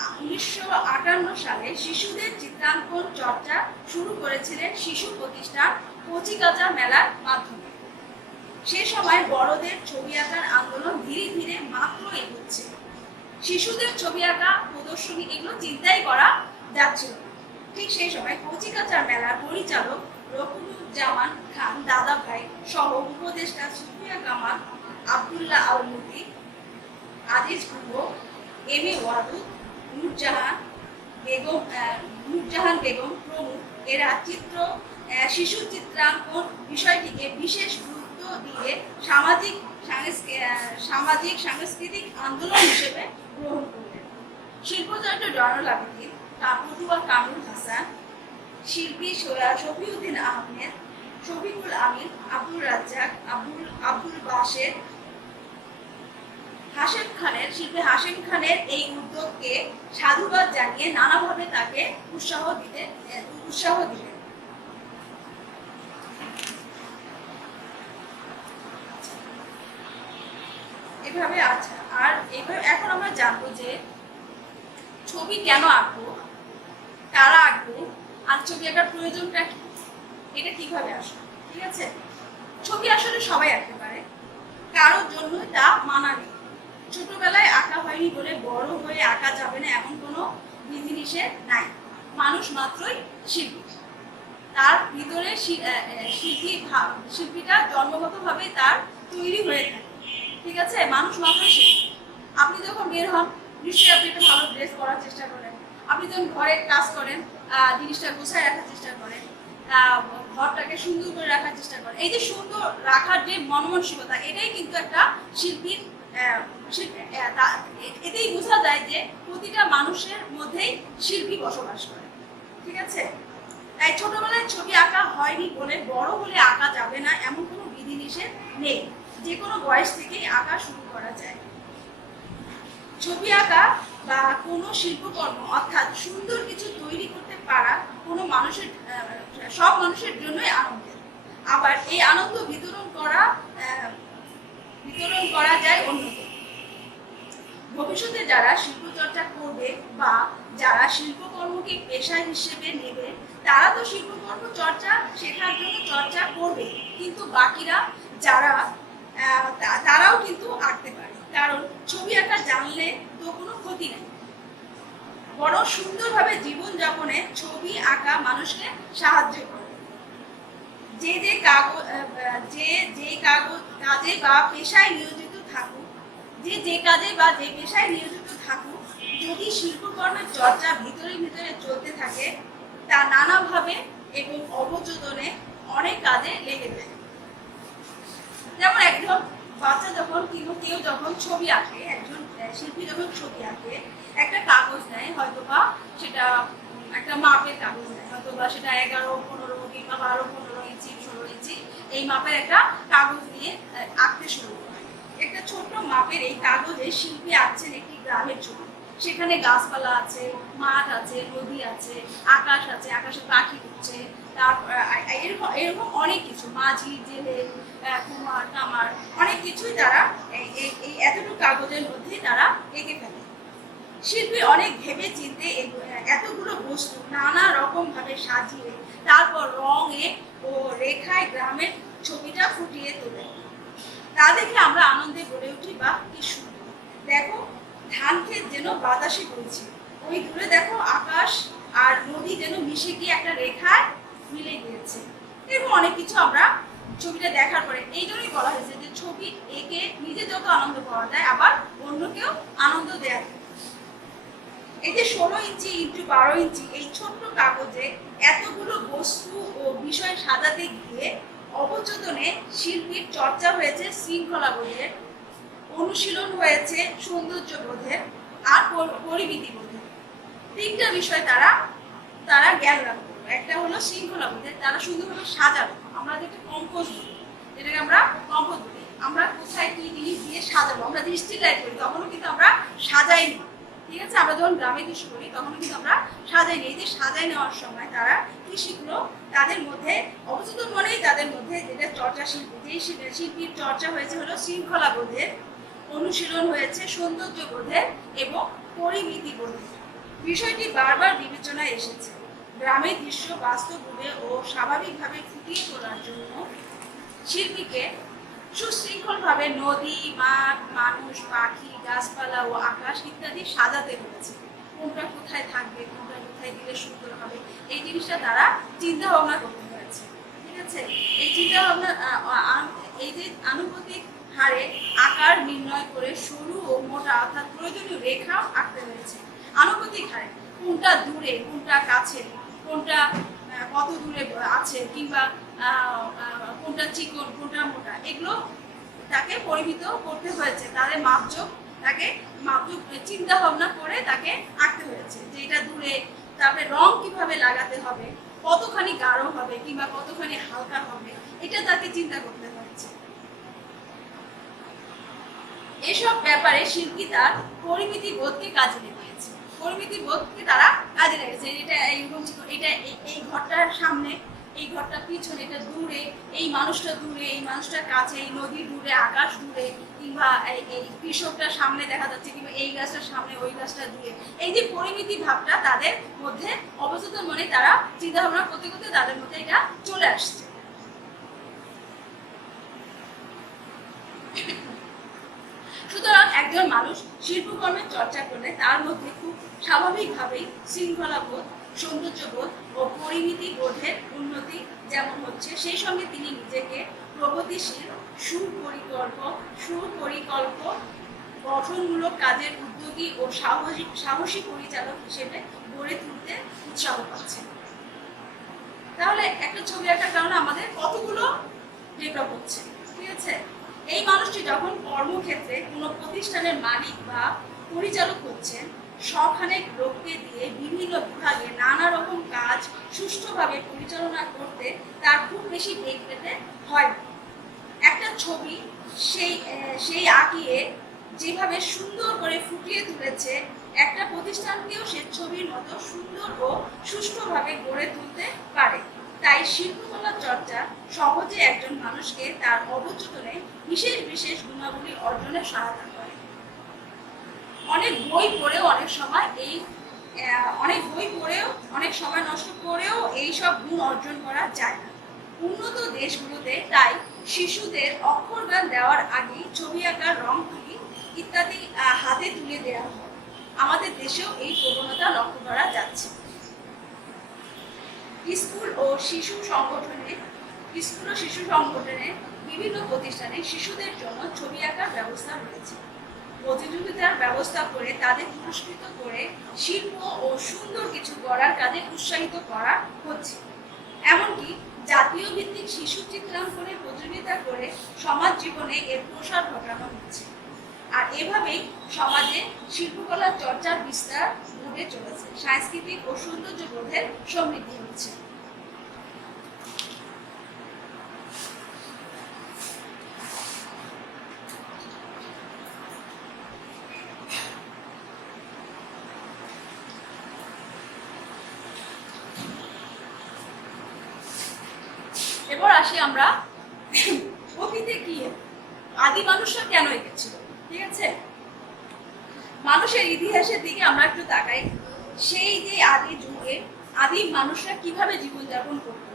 1958 সালে শিশুদের চিত্রাঙ্কন চর্চা শুরু করেছিলেন শিশু প্রতিষ্ঠান কচিকাঁচা মেলার মাধ্যমে। সে সময় বড়দের ছবি আঁকার আন্দোলন ধীরে ধীরে মাত্র এগোচ্ছে। শিশুদের ছবি আঁকা প্রদর্শনী এগুলো চিন্তাই করা যাচ্ছিল। ঠিক সেই সময় কচিকাঁচা মেলার পরিচালক রকুনুজ্জামান খান দাদাভাই সহ উপদেষ্টা সুফিয়া কামাল, আব্দুল্লাহ আল মুতি, আজিজ গুহ, এম এ ওয়াদুদ, নূরজাহান বেগম প্রমুখ এরা শিশু চিত্রাঙ্কন বিষয়টিকে বিশেষ গুরুত্ব দিয়ে সামাজিক সাংস্কৃতিক আন্দোলন হিসেবে গ্রহণ করলেন। শিল্পচর্চা জয়নুল আবেদিন, পটুয়ার কামরুল হাসান, শিল্পী শফিউদ্দিন আহমেদ, শফিকুল আমিন, আব্দুর রাজ্জাক, আব্দুল বাসের, শিল্পী হাশেম খানের এই উদ্যোগকে সাধুবাদ জানিয়ে নানাভাবে তাকে উৎসাহ দিলেন। এভাবে আচ্ছা, আর এভাবে এখন আমরা জানবো যে ছবি কেন আঁকবো, কারা আঁকবো, আর ছবি আঁকার প্রয়োজনটা কি, এটা কিভাবে আসবে। ঠিক আছে, ছবি আসলে সবাই আঁকতে পারে, কারোর জন্য তা মানা নেই। ছোটবেলায় আঁকা হয়নি বলে বড় হয়ে আঁকা যাবে না এমন কোনো বিধিনিষেধ নাই। মানুষ মাত্রই শিল্পী, তার ভিতরে শিল্পীটা জন্মগতভাবে তার তৈরি হয়ে থাকে। ঠিক আছে, মানুষ মাত্রই শিল্পী। আপনি যখন বের হন নিশ্চয়ই আপনি একটা ভালো ড্রেস পরার চেষ্টা করেন, আপনি যখন ঘরের কাজ করেন জিনিসটা গোছায় রাখার চেষ্টা করেন, ঘরটাকে সুন্দর করে রাখার চেষ্টা করেন। এই যে সুন্দর রাখার যে মনমানসিকতা, এটাই কিন্তু একটা শিল্পীর এতেই বোঝা যায় যে প্রতিটা মানুষের মধ্যেই শিল্পী বসবাস করে। ঠিক আছে, তাই ছোটবেলায় ছবি আঁকা হয়নি বলে বড় হলে আঁকা যাবে না এমন কোনো বিধিনিষেধ নেই। যে কোনো বয়স থেকেই আঁকা শুরু করা যায়। ছবি আঁকা বা কোনো শিল্পকর্ম অর্থাৎ সুন্দর কিছু তৈরি করতে পারা কোনো সব মানুষের জন্যই আনন্দের। আবার এই আনন্দ বিতরণ করা যায় অন্যকে। ভবিষ্যতে যারা শিল্পচর্চা করবে বা যারা শিল্পকর্মকে পেশা হিসেবে নেবে, তারা তো শিল্পকর্ম শেখার জন্য চর্চা করবে, কিন্তু বাকিরা যারা তারাও কিন্তু আঁকতে পারে। কারণ ছবি আঁকা জানলে তো কোনো ক্ষতি নেই, বরং সুন্দরভাবে জীবনযাপনে ছবি আঁকা মানুষকে সাহায্য করে। যে কাজে বা পেশায় নিয়োজিত থাকুক, যদি শিল্পকর্মের চর্চা ভিতরে চলতে থাকে, তা নানাভাবে এবং অবচেতনে অনেক কাজে লেগে যায়। যেমন একজন বাচ্চা কেউ যখন ছবি আঁকে, একজন শিল্পী যখন ছবি আঁকে, একটা কাগজ নেয়, হয়তোবা সেটা একটা মাপের কাগজ নেয়, হয়তোবা সেটা 11-15 কিংবা 12-15 ইঞ্চি 16 ইঞ্চি এই মাপের একটা কাগজ নিয়ে আঁকতে শুরু করে। একটা ছোট্ট মাপের এই কাগজে শিল্পী আঁকছেন একটি গ্রামের ছবি। সেখানে গাছপালা আছে, মাঠ আছে, নদী আছে, আকাশ আছে, আকাশে পাখি উঠছে, তারপর এরকম অনেক কিছু, মাঝি, জেলে, কুমার, কামার, অনেক কিছুই তারা এই এতটুকু কাগজের মধ্যে তারা এঁকে ফেলে। শিল্পী অনেক ভেবে চিন্তে এতগুলো বস্তু নানা রকম ভাবে সাজিয়ে তারপর রঙে ও রেখায় গ্রামের ছবিটা ফুটিয়ে তোলে। তা দেখে আমরা আনন্দে বলে উঠি, বা কি সুন্দর, দেখো ধান ক্ষেত যেন বাতাসে বইছে, ওই দূরে দেখো আকাশ আর নদী যেন মিশে গিয়ে একটা রেখায় মিলে গিয়েছে। এরকম অনেক কিছু আমরা ছবিটা দেখার পরে এই জন্যই বলা হয়েছে যে ছবি এঁকে নিজে যত আনন্দ পাওয়া যায়, আবার অন্যকেও আনন্দ দেয়া যায়। এই যে 16 ইঞ্চি ইন্টু 12 ইঞ্চি এই ছোট্ট কাগজে এতগুলো বস্তু ও বিষয় সাজাতে গিয়ে অবচেতনে শিল্পীর চর্চা হয়েছে শৃঙ্খলা বোধের, অনুশীলন হয়েছে সৌন্দর্য বোধের আর পরিমিতি বোধের। তিনটা বিষয় তারা জ্ঞান লাভ করলো। একটা হলো শৃঙ্খলা বোধের, তারা সুন্দরভাবে সাজালো। আমরা যেটা কম্পোজ বলি, যেটাকে আমরা কম্পোজ বলি, আমরা কোথায় কি জিনিস দিয়ে সাজাবো, আমরা যে স্টিল লাইট করি তখনও কিন্তু আমরা সাজাই নি। ঠিক আছে, আমরা যখন গ্রামে কৃষি করি তখনও কিন্তু আমরা সাজাই নি। এই যে সাজাই নেওয়ার সময় তারা কি শিখলো, তাদের মধ্যে অবচেতন মনেই তাদের মধ্যে যেটা চর্চা শিল্পীর চর্চা হয়েছে হলো শৃঙ্খলা বোধের, অনুশীলন হয়েছে সৌন্দর্য বোধের এবং পরিমিতি বোধের। বিষয়টি বারবার বিবেচনায় এসেছে। গ্রামের দৃশ্য বাস্তবভাবে ও স্বাভাবিকভাবে ফুটিয়ে তোলার জন্য শিল্পীকে সুশৃঙ্খলভাবে নদী, মাঠ, মানুষ, পাখি, গাছপালা ও আকাশ ইত্যাদি সাজাতে হয়েছে। কোনটা কোথায় থাকবে, কোনটা কোথায় দিলে সুন্দর হবে, এই জিনিসটা তারা চিন্তা ভাবনা করতে হয়েছে। ঠিক আছে, এই চিন্তা ভাবনা এই যে আনুপাতিক হারে আকার নির্ণয় করে সরু ও মোটা অর্থাৎ প্রয়োজনীয় রেখা আঁকতে হয়েছে। আনুপাতিক হারে কোনটা দূরে, কোনটা কাছে, কোনটা কত দূরে আছে, কিংবা কোনটা চিকন কোনটা মোটা, এগুলো তাকে পরিমিত করতে হয়েছে। তাদের মাপজোক তাকে মাপজোক চিন্তা ভাবনা করে তাকে আঁকতে হয়েছে যে এটা দূরে। তারপরে রং কিভাবে লাগাতে হবে, কতখানি গাঢ় হবে কিংবা কতখানি হালকা হবে, এটা তাকে চিন্তা করতে হয়েছে। এসব ব্যাপারে শিল্পী তার পরিমিতি বোধকে কাজে লেগেছে। পরিমিতি বোধকে তারা কাজে লেগেছে। এটা এইরকম, এটা এই ঘরটার সামনে, এই ঘরটা পিছনে, এটা দূরে, এই মানুষটা দূরে, এই মানুষটার কাছে, এই নদী দূরে, আকাশ দূরে, কিংবা এই কৃষকটা সামনে দেখা যাচ্ছে, কিংবা এই গাছটার সামনে, ওই গাছটা দূরে। এই যে পরিমিতি ভাবটা তাদের মধ্যে অবচেতন মনে তারা চিন্তা ভাবনা করতে করতে তাদের মধ্যে এটা চলে আসছে। সুতরাং একজন মানুষ শিল্পকর্মের চর্চা করলে তার মধ্যে খুব স্বাভাবিকভাবেই শৃঙ্খলাবোধ, সৌন্দর্যবোধ ও পরিমিতি বোধের উন্নতি যেমন হচ্ছে, সেই সঙ্গে তিনি নিজেকে প্রগতিশীল, সুপরিকল্প গঠনমূলক কাজের উদ্যোগী ও সাহসী পরিচালক হিসেবে গড়ে তুলতে উৎসাহ পাচ্ছেন। তাহলে একটা ছবি আঁকার কারণে আমাদের কতগুলো ডেভেলপ হচ্ছে, ঠিক আছে? এই মানুষটি যখন কর্মক্ষেত্রে কোনো প্রতিষ্ঠানের মালিক বা পরিচালক হচ্ছেন, শখানেক লোককে দিয়ে বিভিন্ন বিভাগে নানা রকম কাজ সুষ্ঠুভাবে পরিচালনা করতে তার খুব বেশি বেগ পেতে হয়। একটা ছবি সেই আঁকিয়ে যেভাবে সুন্দর করে ফুটিয়ে তুলেছে, একটা প্রতিষ্ঠানকেও সে ছবির মতো সুন্দর ও সুষ্ঠুভাবে গড়ে তুলতে পারে। তাই শিল্পকলা চর্চা সহজে একজন মানুষকে তার অবচেতনে বিশেষ বিশেষ গুণাবলী অর্জনে সহায়তা করে। অনেক বই পড়েও অনেক সময় নষ্ট করেও এইসব গুণ অর্জন করা যায় না। উন্নত দেশগুলোতে তাই শিশুদের অক্ষরজ্ঞান দেওয়ার আগেই ছবি আঁকা, রং তুলি ইত্যাদি হাতে তুলে দেওয়া হয়। আমাদের দেশেও এই প্রবণতা লক্ষ্য করা যাচ্ছে। স্কুল ও শিশু সংগঠনে বিভিন্ন প্রতিষ্ঠানে শিশুদের জন্য ছবি আঁকার ব্যবস্থা রয়েছে। প্রতিযোগিতার ব্যবস্থা করে তাদের পুরস্কৃত করে শিল্প ও সুন্দর কিছু গড়ার কাজে উৎসাহিত করা হচ্ছে। এমনকি জাতীয় ভিত্তিক শিশু চিত্রাঙ্কনের প্রতিযোগিতা করে সমাজ জীবনে এর প্রসার ঘটানো হচ্ছে। আর এভাবেই সমাজে শিল্পকলা চর্চার বিস্তার ঘটে চলেছে, সাংস্কৃতিক ও সৌন্দর্য বোধের সমৃদ্ধি হচ্ছে। এবার আসি আমরা অতীতে গিয়ে আদি মানুষরা কেন এঁকেছিল, ঠিক আছে? মানুষের ইতিহাসের দিকে আমরা একটু তাকাই। সেই যে আদি যুগে আদিম মানুষরা কিভাবে জীবনযাপন করত,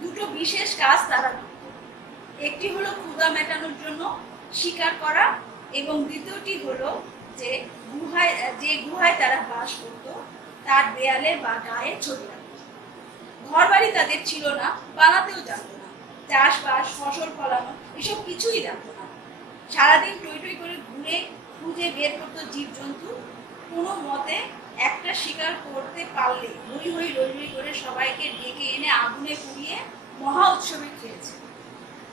দুটো বিশেষ কাজ তারা করত। একটি হলো ক্ষুধা মেটানোর জন্য শিকার করা, এবং দ্বিতীয়টি হলো যে গুহায় তারা বাস করত, তার দেয়ালে বা গায়ে ছবি আঁকত। ঘর বাড়ি তাদের ছিল না, বানাতেও জানতো না। চাষবাস, ফসল ফলানো এসব কিছুই জানতো না। সারাদিন টই টই করে ঘুরে খুঁজে বের করতো জীবজন্তু। কোনো মতে একটা শিকার করতে পারলে হই হই রই রই করে সবাইকে ডেকে এনে আগুনে পুড়িয়ে মহা উৎসবে খেয়েছে।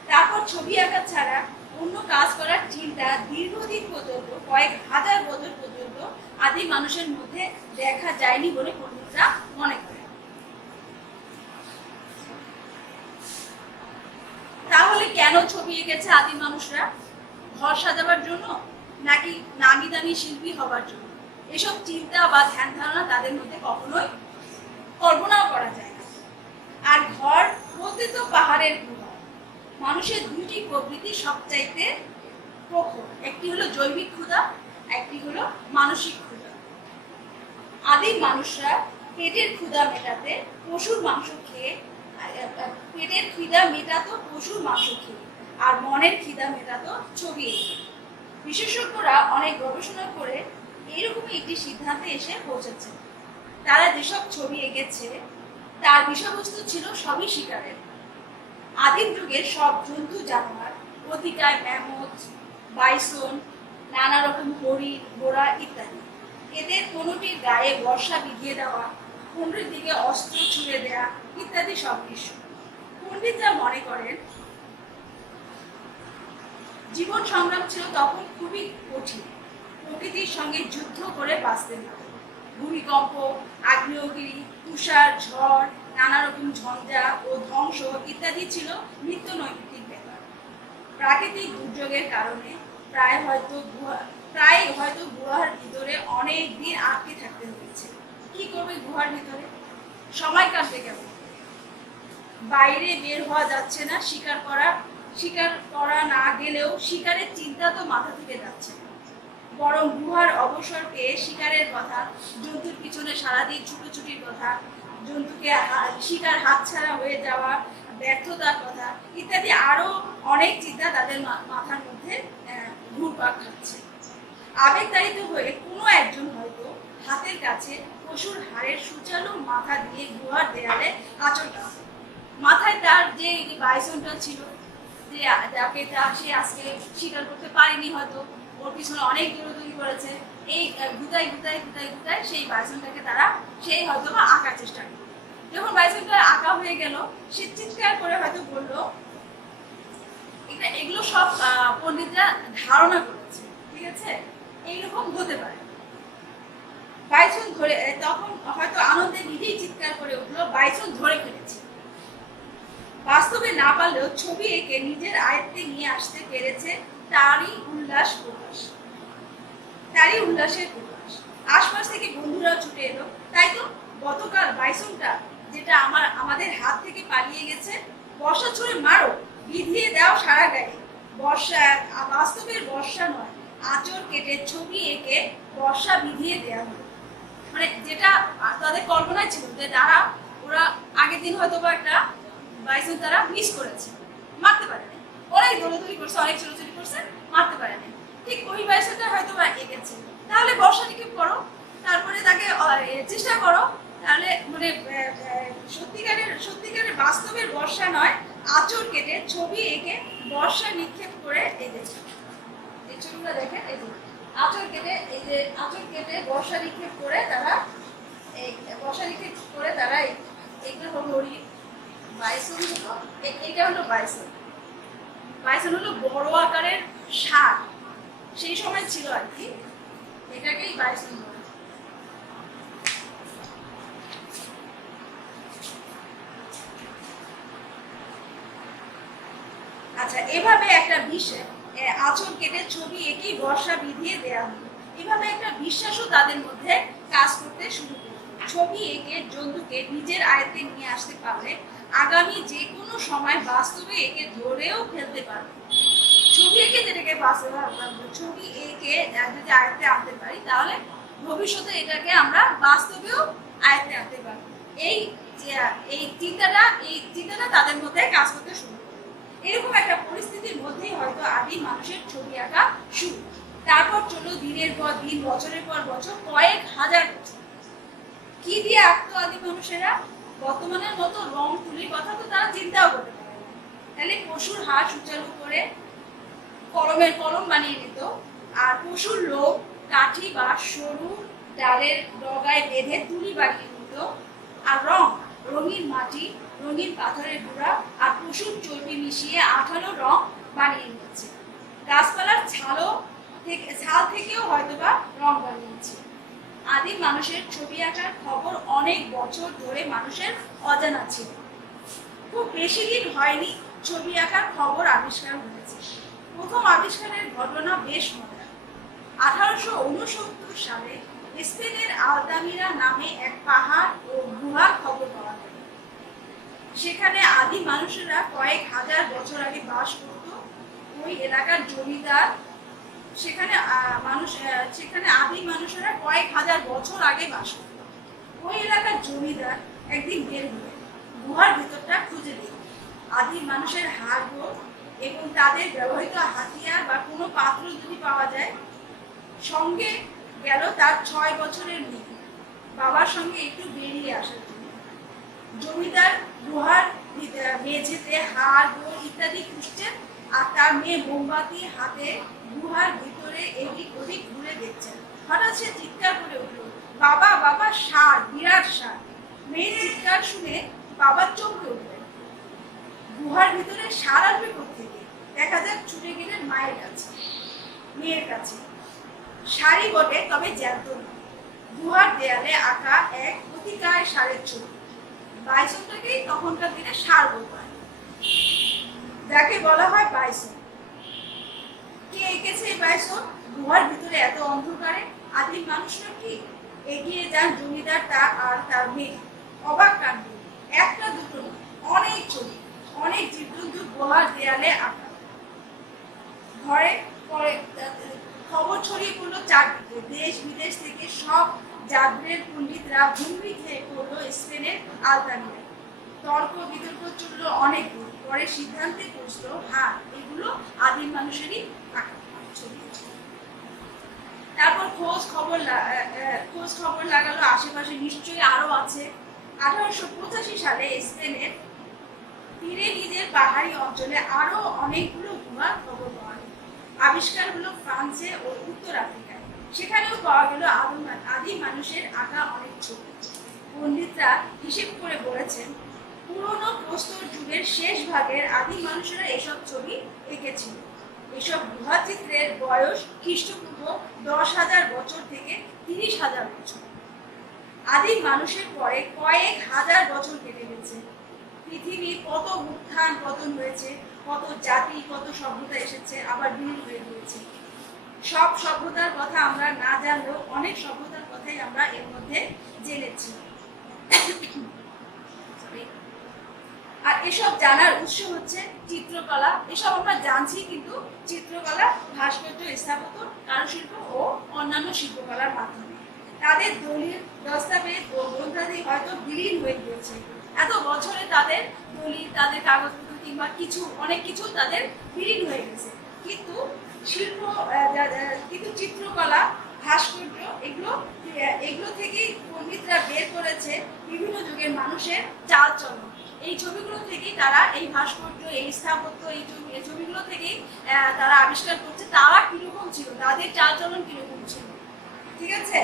তারপর ছবি আঁকা ছাড়া অন্য কাজ করার চিন্তা দীর্ঘদিন পর্যন্ত, কয়েক হাজার বছর পর্যন্ত আদি মানুষের মধ্যে দেখা যায়নি বলে পণ্ডিতরা মনে করে। তাহলে কেন ছবি এঁকেছে আদি মানুষরা? ঘর সাজাবার জন্য, নাকি নামি দামি শিল্পী হবার জন্য? এসব চিন্তা বা ধ্যান ধারণা তাদের মধ্যে কখনোই কল্পনাও করা যায় না। আর ঘর বলতে তো পাহাড়ের গুহা। মানুষের দুইটি প্রবৃত্তি সবচাইতে প্রখর, একটি হলো জৈবিক ক্ষুধা, একটি হলো মানসিক ক্ষুধা। আদিম মানুষরা পেটের ক্ষুধা মেটাতে পশুর মাংস খেয়ে, পেটের খিদা মেটাতো পশুর মাংস খেয়ে, আর মনের খিদা মেটাতো ছবি এঁকে। বিশেষজ্ঞরা অনেক গবেষণা করে এইরকমই একটি সিদ্ধান্তে এসে পৌঁছেছে। তারা যেসব ছবি এঁকেছে তার বিষয়বস্তু ছিল সবই শিকারের। আদিম যুগের সব জন্তু জানোয়ার, অতিকায় ম্যামথ, বাইসন, নানা রকম হরিণ, ঘোড়া ইত্যাদি, এদের কোনোটির গায়ে বর্ষা বিধিয়ে দেওয়া, পণ্ডিত দিকে অস্ত্র ছুঁড়ে দেয়া ইত্যাদি সব দৃশ্য। পণ্ডিতরা মনে করেন জীবন সংগ্রাম ছিল তখন খুবই কঠিন, প্রকৃতির সঙ্গে যুদ্ধ করে বাঁচতেন না। ভূমিকম্প, আগ্নেয়গিরি, তুষার, ঝড়, নানা রকম ঝঞ্ঝা ও ধ্বংস ইত্যাদি ছিল নিত্য নৈমিত্তিক ব্যাপার। প্রাকৃতিক দুর্যোগের কারণে প্রায় হয়তো গুহার ভিতরে অনেক দিন আটকে থাকতে হয়েছে। কি করবে গুহার ভিতরে? সময় কাটবে কেমন? বাইরে বের হওয়া যাচ্ছে না, শিকার করা না গেলেও শিকারের চিন্তা তো মাথা থেকে যাচ্ছে না। বরং গুহার অবসর পেয়ে শিকারের কথা, জন্তুর পিছনে সারাদিন ছুটোছুটির কথা, জন্তুকে শিকার হাতছাড়া হয়ে যাওয়া, ব্যর্থতার কথা ইত্যাদি আরো অনেক চিন্তা তাদের মাথার মধ্যে ঘুরপাক খাচ্ছে। আবেগতাড়িত হয়ে কোনো একজন হয়তো হাতের কাছে পশুর হাড়ের সুচালু মাথা দিয়ে গুহার দেয়ালে আঁচড় টানবে। মাথায় তার যে বাইসনটা ছিল, যে যাকে সে আজকে শিকার করতে পারেনি, হয়তো ওর পিছনে অনেক দৌড়াদৌড়ি করেছে, এই গুতাই সেই বাইসনটাকে সেই হয়তো বা আঁকার চেষ্টা করবে। যখন বাইসনটা আঁকা হয়ে গেল, সে চিৎকার করে হয়তো বললো, এগুলো সব পণ্ডিতরা ধারণা করেছে, ঠিক আছে, এইরকম হতে পারে। বাইসন ধরে, তখন হয়তো আনন্দে নিজেই চিৎকার করে উঠলো, বাইসন ধরে ফেলেছে। বাস্তবে না পারলেও ছবি এঁকে নিজের আয়ত্তে নিয়ে আসতে পেরেছে তারই উল্লাসের প্রকাশ। আশপাশ থেকে বন্ধুরাও ছুটে এলো, তাই তো গতকাল বাইসনটা যেটা আমাদের হাত থেকে পালিয়ে গেছে, বর্ষা ছুঁড়ে মারো, বিধিয়ে দাও সারা গায়ে। বাস্তবের বর্ষা নয়, আঁচড় কেটে ছবি এঁকে বর্ষা বিধিয়ে দেওয়া হলো। মানে যেটা তাদের কল্পনায় ছিল, যে ওরা আগের দিন হয়তো বা একটা বাইসন তারা মিস করেছে, মারতে পারেনি, অনেক দৌড়াদৌড়ি করছে, অনেক ছোটাছুটি করছে, মারতে পারেনি। ঠিক ওই বাইসনটা হয়তো বা এঁকেছে, তাহলে বর্ষা নিক্ষেপ করো, তারপরে তাকে চেষ্টা করো, তাহলে মানে সত্যিকারের বাস্তবের বর্ষা নয়, আঁচড় কেটে ছবি এঁকে বর্ষা নিক্ষেপ করে এঁকেছে। এই ছবিটা দেখেন, এই যে আঁচড় কেটে বর্ষা নিক্ষেপ করে তারা এগুলো হলো বাইসন। এটা হলো বাইসন হলো বড় আকারের ষাঁড়, সেই সময় ছিল আর কি, এটাকেই বাইসন বলে। আচ্ছা, এভাবে একটা আঁচড় কেটে ছবি এঁকেই বর্ষা বিধিয়ে দেওয়া হলো। এভাবে একটা বিশ্বাসও তাদের মধ্যে কাজ করতে শুরু করলো। ছবি এঁকে জন্তুকে নিজের আয়ত্তে নিয়ে আসতে পারলে আগামী যে কোনো সময় বাস্তবে একে ধরেও ফেলতে পারবে। ছবি এঁকে যেটাকে ছবি এঁকে যদি আয়ত্তে আনতে পারি, তাহলে ভবিষ্যতে এটাকে আমরা বাস্তবেও আয়ত্তে আনতে পারবো। এই চিন্তাটা তাদের মধ্যে কাজ করতে শুরু করে। এরকম একটা পরিস্থিতির মধ্যেই হয়তো আদিম মানুষের ছবি আঁকা শুরু। তারপর চলো দিনের পর দিন, বছরের পর বছর, কয়েক হাজার বছর। কি দিয়ে আঁকতো আদিম মানুষেরা? বর্তমানের মতো রং তুলির কথা তো তারা চিন্তাও করতে পারে না। তাহলে পশুর হাড় সুচালু করে কলমের কলম বানিয়ে নিত, আর পশুর লোম কাঠি বা সরু ডালের ডগায় বেঁধে তুলি বানিয়ে নিত, আর রঙিন মাটি, রঙিন পাথরের গুঁড়া আর পশুর চর্বি মিশিয়ে আঠালো রং বানিয়ে নিচ্ছে। গাছপালার ছাল থেকেও হয়তোবা রং বানিয়েছে। আদিম মানুষের ছবি আঁকার খবর অনেক বছর ধরে মানুষের অজানা ছিল। খুব বেশি দিন হয়নি ছবি আঁকার খবর আবিষ্কার হয়েছে। প্রথম আবিষ্কারের ঘটনা বেশ মজার। 1869 সালে স্পেনের আলতামিরা নামে এক পাহাড় ও গুহার খবর পাওয়া গেল। সেখানে আদিম মানুষেরা কয়েক হাজার বছর আগে বাস করত। ওই এলাকার জমিদার সেখানে আদিম মানুষেরা কয়েক হাজার বছর আগে বাস করত। ওই এলাকার জমিদার একদিন বের হয়ে গুহার ভেতরটা খুঁজে দিল। আদিম মানুষের হাড়গোড় এবং তাদের ব্যবহৃত হাতিয়ার বা কোনো পাত্র যদি পাওয়া যায়। সঙ্গে গেল তার 6 বছরের মেয়ে, বাবার সঙ্গে একটু বেরিয়ে আসার জন্য। জমিদার গুহার মেঝেতে হাড়গোড় ইত্যাদি খুঁজছেন, আর তার মেয়ে মোমবাতি হাতে গুহার ভিতরে এদিক ওদিক ঘুরে দেখছেন। হঠাৎ সে চিৎকার করে উঠল, বাবা বাবা, ষাঁড়, বিরাট ষাঁড়! মেয়ের চিৎকার শুনে বাবা চমকে উঠলেন। গুহার ভিতরে সার আসবে কোত্থেকে? দেখা যাক ছুটে গেলেন মায়ের কাছে, মেয়ের কাছে। শাড়ি বটে, তবে জ্যান্ত না। গুহার দেয়ালে আঁকা এক অতিকায় ষাঁড়ের ছবি। বাইসনটাকেই তখনকার দিনে ষাঁড় বলতো, যাকে বলা হয় বাইসন। কে এঁকেছে এই বাইসন? গুহার ভিতরে এত অন্ধকারে আদিম মানুষরা কি? এগিয়ে যান জমিদার আর তার মেয়ে। অবাক কাণ্ড, একটা দুটো অনেক ছবি, অনেক জীবজন্তু গুহার দেয়ালে আঁকা। ঘরে পরে খবর ছড়িয়ে পড়লো চারদিকে। দেশ বিদেশ থেকে সব জাদরের পণ্ডিতরা ভূমি খেয়ে পড়লো স্পেনের আলতানিয়ায়। তর্ক বিতর্ক চললো অনেক দূর, পরে সিদ্ধান্তে পৌঁছলো হ্যাঁ, এগুলো আদিম মানুষেরই ছবি। তারপর খোঁজ খবর লাগালো আশেপাশে নিশ্চয়ই আরো আছে। 1885 সালে স্পেনের পিরেনিজের পাহাড়ি অঞ্চলে আরো অনেকগুলো গুহার খবর পাওয়া গেল। আবিষ্কার হলো ফ্রান্সে ও উত্তর আফ্রিকায়। সেখানেও পাওয়া গেল আদিম মানুষের আঁকা অনেক ছবি। পণ্ডিতরা হিসেব করে বলেছেন পুরনো প্রস্তর যুগের শেষ ভাগের আদিম মানুষেরা এসব ছবি এঁকেছিল। এসব গুহা চিত্রের বয়স খ্রিস্টপূর্ব 10,000 বছর থেকে 30,000 বছর। আদিম মানুষের পরে কয়েক হাজার বছর কেটে গেছে। পৃথিবীর কত উত্থান পতন হয়েছে, কত জাতি, কত সভ্যতা এসেছে, আবার বিলীন হয়ে গিয়েছে। সব সভ্যতার কথা আমরা না জানলেও অনেক সভ্যতার কথাই আমরা এর মধ্যে জেনেছি। আর এসব জানার উৎস হচ্ছে চিত্রকলা। এসব আমরা জানছি, কিন্তু চিত্রকলা, ভাস্কর্য, স্থাপত্য, কারুশিল্প ও অন্যান্য শিল্পকলার মাধ্যমে। তাদের দলিল, দস্তাবেজ ও গ্রন্থাদি হয়তো বিলীন হয়ে গিয়েছে। এত বছরে তাদের দলিল, তাদের কাগজপত্র কিংবা অনেক কিছু তাদের বিলীন হয়ে গেছে। কিন্তু কিন্তু চিত্রকলা, ভাস্কর্য, এগুলো থেকেই পণ্ডিতরা বের করেছে বিভিন্ন যুগের মানুষের চালচলন। এই ছবিগুলো থেকেই তারা, এই ভাস্কর্য, এই স্থাপত্য, এই ছবিগুলো থেকেই তারা আবিষ্কার করছে তারা কিরকম ছিল, তাদের চালচলন কিরকম ছিল। ঠিক আছে?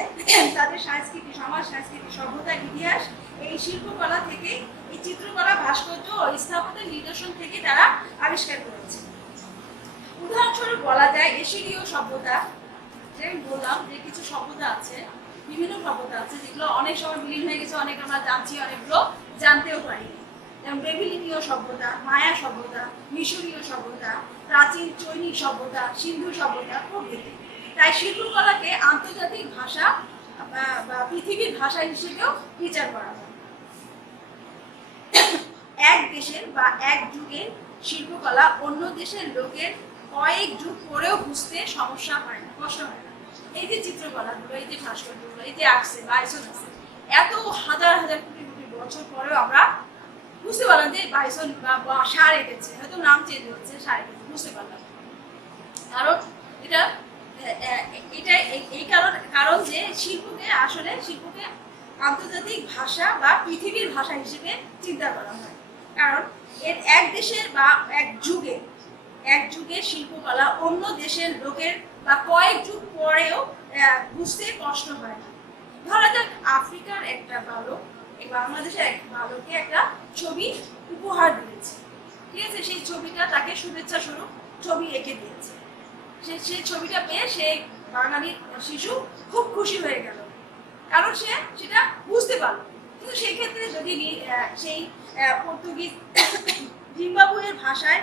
তাদের সংস্কৃতি, সমাজ, সংস্কৃতি, সভ্যতার ইতিহাস এই শিল্পকলা থেকে, এই চিত্রকলা, ভাস্কর্য ও স্থাপত্যের নিদর্শন থেকে তারা আবিষ্কার করেছে। উদাহরণস্বরূপ বলা যায় এশিরীয় সভ্যতা, যে আমি বললাম যে কিছু সভ্যতা আছে, বিভিন্ন সভ্যতা আছে যেগুলো অনেক সময় বিলীন হয়ে গেছে, অনেক আমরা জানছি, অনেকগুলো জানতেও পারি। যেমন বেবিলনীয় সভ্যতা, মায়া সভ্যতা, মিশরীয় সভ্যতা, প্রাচীন চৈনিক সভ্যতা, সিন্ধু সভ্যতা প্রভৃতি। তাই শিল্পকলাকে আন্তর্জাতিক ভাষা বা পৃথিবীর ভাষা হিসেবেও বিচার করা হয়। এক দেশের বা এক যুগের শিল্পকলা অন্য দেশের লোকের কয়েক যুগ পরেও বুঝতে সমস্যা হয় না, কষ্ট হয় না। এই যে চিত্রকলাগুলো, এই যে ভাস্কর্যগুলো, এই যে আঁকছে, বাইসন আছে, এত হাজার হাজার কোটি কোটি বছর পরেও আমরা বুঝতে পারলাম যে বাইসন বা ষাঁড় এঁকেছে, হয়তো নাম চেঞ্জ হচ্ছে, ষাঁড় এঁকেছে, বুঝতে পারলাম। কারণ এটা এই কারণ যে শিল্পকে আন্তর্জাতিক ভাষা বা পৃথিবীর ভাষা হিসেবে চিন্তা করা হয়। কারণ এর এক দেশের বা এক যুগের শিল্পকলা অন্য দেশের লোকের বা কয়েক যুগ পরেও বুঝতে কষ্ট হয় না। ধরা যাক আফ্রিকার একটা বালক বাংলাদেশের এক বালককে একটা ছবি উপহার দিয়েছে। ঠিক আছে? সেই ছবিটা তাকে শুভেচ্ছা স্বরূপ ছবি এঁকে দিয়েছে। সেই ছবিটা পেয়ে সেই বাঙালি শিশু খুব খুশি হয়ে গেল, কারণ সে সেটা বুঝতে পারলো। কিন্তু সেক্ষেত্রে যদি সেই পর্তুগিজ জিম্বাবুয়ের ভাষায়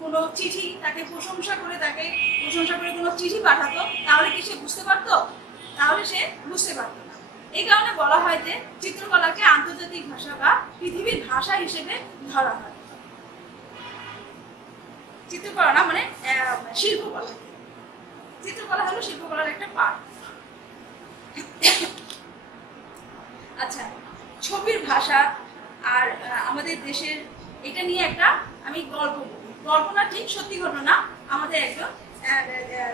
কোনো চিঠি তাকে প্রশংসা করে কোনো চিঠি পাঠাতো, তাহলে কি সে বুঝতে পারতো? তাহলে সে বুঝতে পারতো না। এই কারণে বলা হয় যে চিত্রকলাকে আন্তর্জাতিক ভাষা বা পৃথিবীর ভাষা হিসেবে ধরা হয়। চিত্রকলা না মানে শিল্পকলা। চিত্রকলা হলো শিল্পকলার একটা পার্ট। আচ্ছা, ছবির ভাষা আর আমাদের দেশের, এটা নিয়ে একটা আমি গল্প বলি। গল্প না, ঠিক সত্যি ঘটনা, আমাদের একজন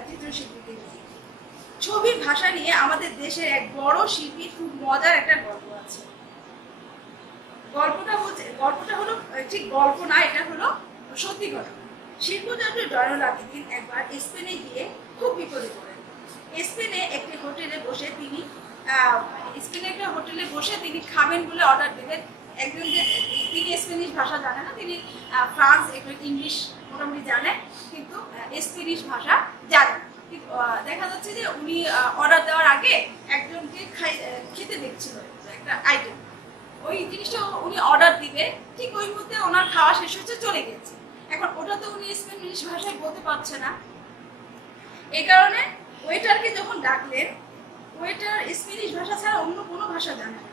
চিত্রশিল্পীকে নিয়ে। ছবির ভাষা নিয়ে আমাদের দেশের এক বড় শিল্পীর খুব মজার একটা গল্প আছে। গল্পটা হলো ঠিক গল্প না, এটা হলো সত্যি ঘটনা। শিল্পচন্দ্র জয়নুল আবেদিন একবার স্পেনে গিয়ে খুব বিপদে পড়েন। স্পেনে একটি হোটেলে বসে তিনি স্পেনে একটা হোটেলে বসে তিনি খাবেন বলে অর্ডার দেবেন। একজন যে তিনি স্প্যানিশ ভাষা জানে না, তিনি ফ্রান্স একটু ইংলিশ মোটামুটি জানেন, কিন্তু স্প্যানিশ ভাষা জানেন। দেখা যাচ্ছে যে উনি অর্ডার দেওয়ার আগে একজনকে খেতে দেখছিল একটা আইটেম, ওই জিনিসটা উনি অর্ডার দিবে, ঠিক ওই মুহূর্তে ওনার খাওয়া শেষ হচ্ছে, চলে গেছে। এখন ওটা তো উনি স্প্যানিশ ভাষায় বলতে পারছে না, এই কারণে ওয়েটারকে যখন ডাকলেন, ওয়েটার স্প্যানিশ ভাষা ছাড়া অন্য কোনো ভাষা জানে না,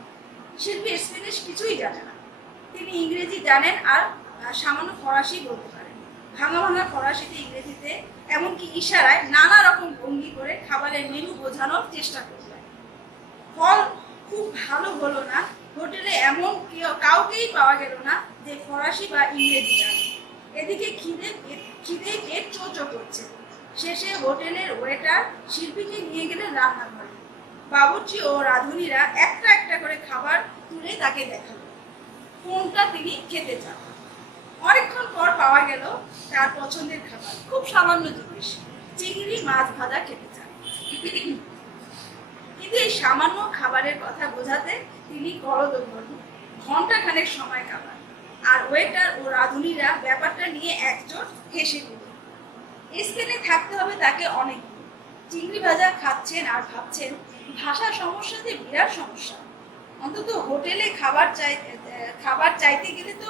শিল্পী স্প্যানিশ কিছুই জানে না, তিনি ইংরেজি জানেন আর সামান্য ফরাসি বলতে পারেন, ভাঙা ভাঙা ফরাসিতে, ইংরেজিতে, এমনকি ইশারায় নানা রকম ভঙ্গি করে খাবারের মেনু বোঝানোর চেষ্টা করলেন। ফল খুব ভালো হলো না, হোটেলে এমন কাউকেই পাওয়া গেল না যে ফরাসি বা ইংরেজি জানে। এদিকে খিদে পেট চোচো করছে। শেষে হোটেলের ওয়েটার শিল্পীকে নিয়ে গেলেন রান্নাঘরে। বাবুর্চি ও রাঁধুনিরা একটা একটা করে খাবার তুলে তাকে দেখালো কোনটা তিনি খেতে চান। অনেকক্ষণ পর পাওয়া গেল তার পছন্দের খাবার, খুব সামান্য জিনিস, চিংড়ি মাছ ভাজা খেতে চান। কিন্তু এই সামান্য খাবারের কথা বোঝাতে তিনি করদমর্ম, ঘন্টাখানেক সময় কাটান। আর ওয়েটার ও রাঁধুনিরা ব্যাপারটা নিয়ে একজোট হেসে দিল। স্পেনে থাকতে হবে তাকে অনেক দিন। চিংড়ি ভাজা খাচ্ছেন আর ভাবছেন ভাষা সমস্যাতে বিরাট সমস্যা, অন্তত হোটেলে খাবার চাইতে গেলে তো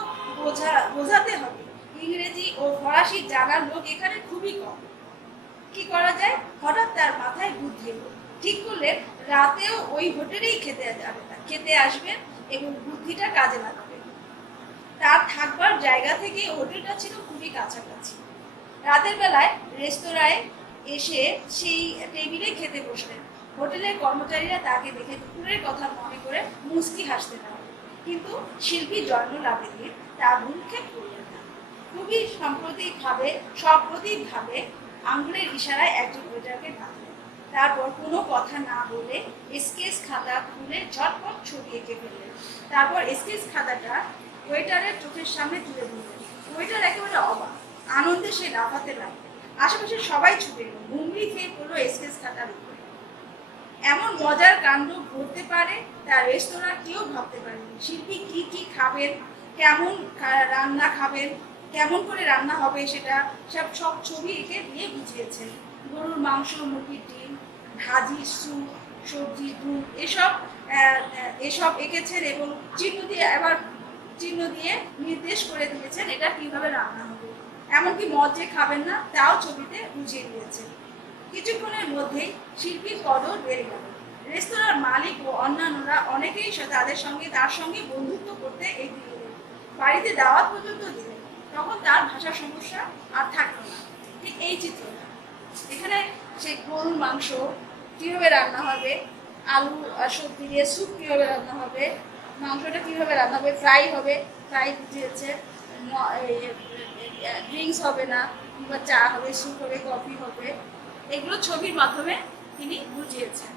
বোঝাতে হবে ইংরেজি ও ফরাসি জানার লোক এখানে খুবই কম। কি করা যায়? হঠাৎ তার মাথায় বুদ্ধি এলো। ঠিক করলেন রাতেও ওই হোটেলেই খেতে আসবেন এবং বুদ্ধিটা কাজে লাগাবেন। তার থাকবার জায়গা থেকে হোটেলটা ছিল খুবই কাছাকাছি। রাতের বেলায় রেস্তোরাঁয় এসে সেই টেবিলে খেতে বসলেন। হোটেলের কর্মচারীরা তাকে দেখে দুপুরের কথা মনে করে মুচকি হাসতে লাগলেন, কিন্তু শিল্পী জয়নুল তার ভ্রূক্ষেপ করলেন না। খুবই সপ্রতিকভাবে আঙুলের ইশারায় একজন ওয়েটারকে ডাকলেন। তারপর কোনো কথা না বলে স্কেচ খাতা খুলে ঝটপট ছবি এঁকে ফেললেন। তারপর স্কেচ খাতাটা ওয়েটারের চোখের সামনে তুলে দিলেন। ওয়েটার একেবারে অবাক, আনন্দে সে লাফাতে লাগলো। আশেপাশে সবাই ছুটে এলো, হুমড়ি খেয়ে পড়লো স্কেচ খাতার উপরে। এমন মজার কাণ্ড ঘটতে পারে তার রেস্তোরাঁ কেউ ভাবতে পারেনি। শিল্পী কি কি খাবেন, কেমন রান্না খাবেন, কেমন করে রান্না হবে, সেটা সব ছবি এঁকে দিয়ে বুঝিয়েছেন। গরুর মাংস, মুরগির ডিম, ভাজি, স্যুপ, সবজি, দুধ, এসব এঁকেছেন এবং চিহ্ন দিয়ে নির্দেশ করে দিয়েছেন এটা কিভাবে রান্না হবে। এমনকি মদ যে খাবেন না তাও ছবিতে বুঝিয়ে দিয়েছেন। কিছুক্ষণের মধ্যেই শিল্পীর কদর বেড়ে গেল। রেস্তোরাঁর মালিক ও অন্যান্যরা অনেকেই তার সঙ্গে বন্ধুত্ব করতে এগিয়ে এলেন, বাড়িতে দাওয়াত পর্যন্ত দিলেন। তখন তার ভাষার সমস্যা আর থাকলো না। ঠিক এই চিত্রটা এখানে, সেই গরুর মাংস কিভাবে রান্না হবে, আলু আর সবজি দিয়ে স্যুপ কিভাবে রান্না হবে, মাংসটা কিভাবে রান্না হবে, ফ্রাই বুঝিয়েছে, ড্রিঙ্কস হবে না, কিংবা চা হবে, স্যুপ হবে, কফি হবে, এগুলো ছবির মাধ্যমে তিনি বুঝিয়েছেন।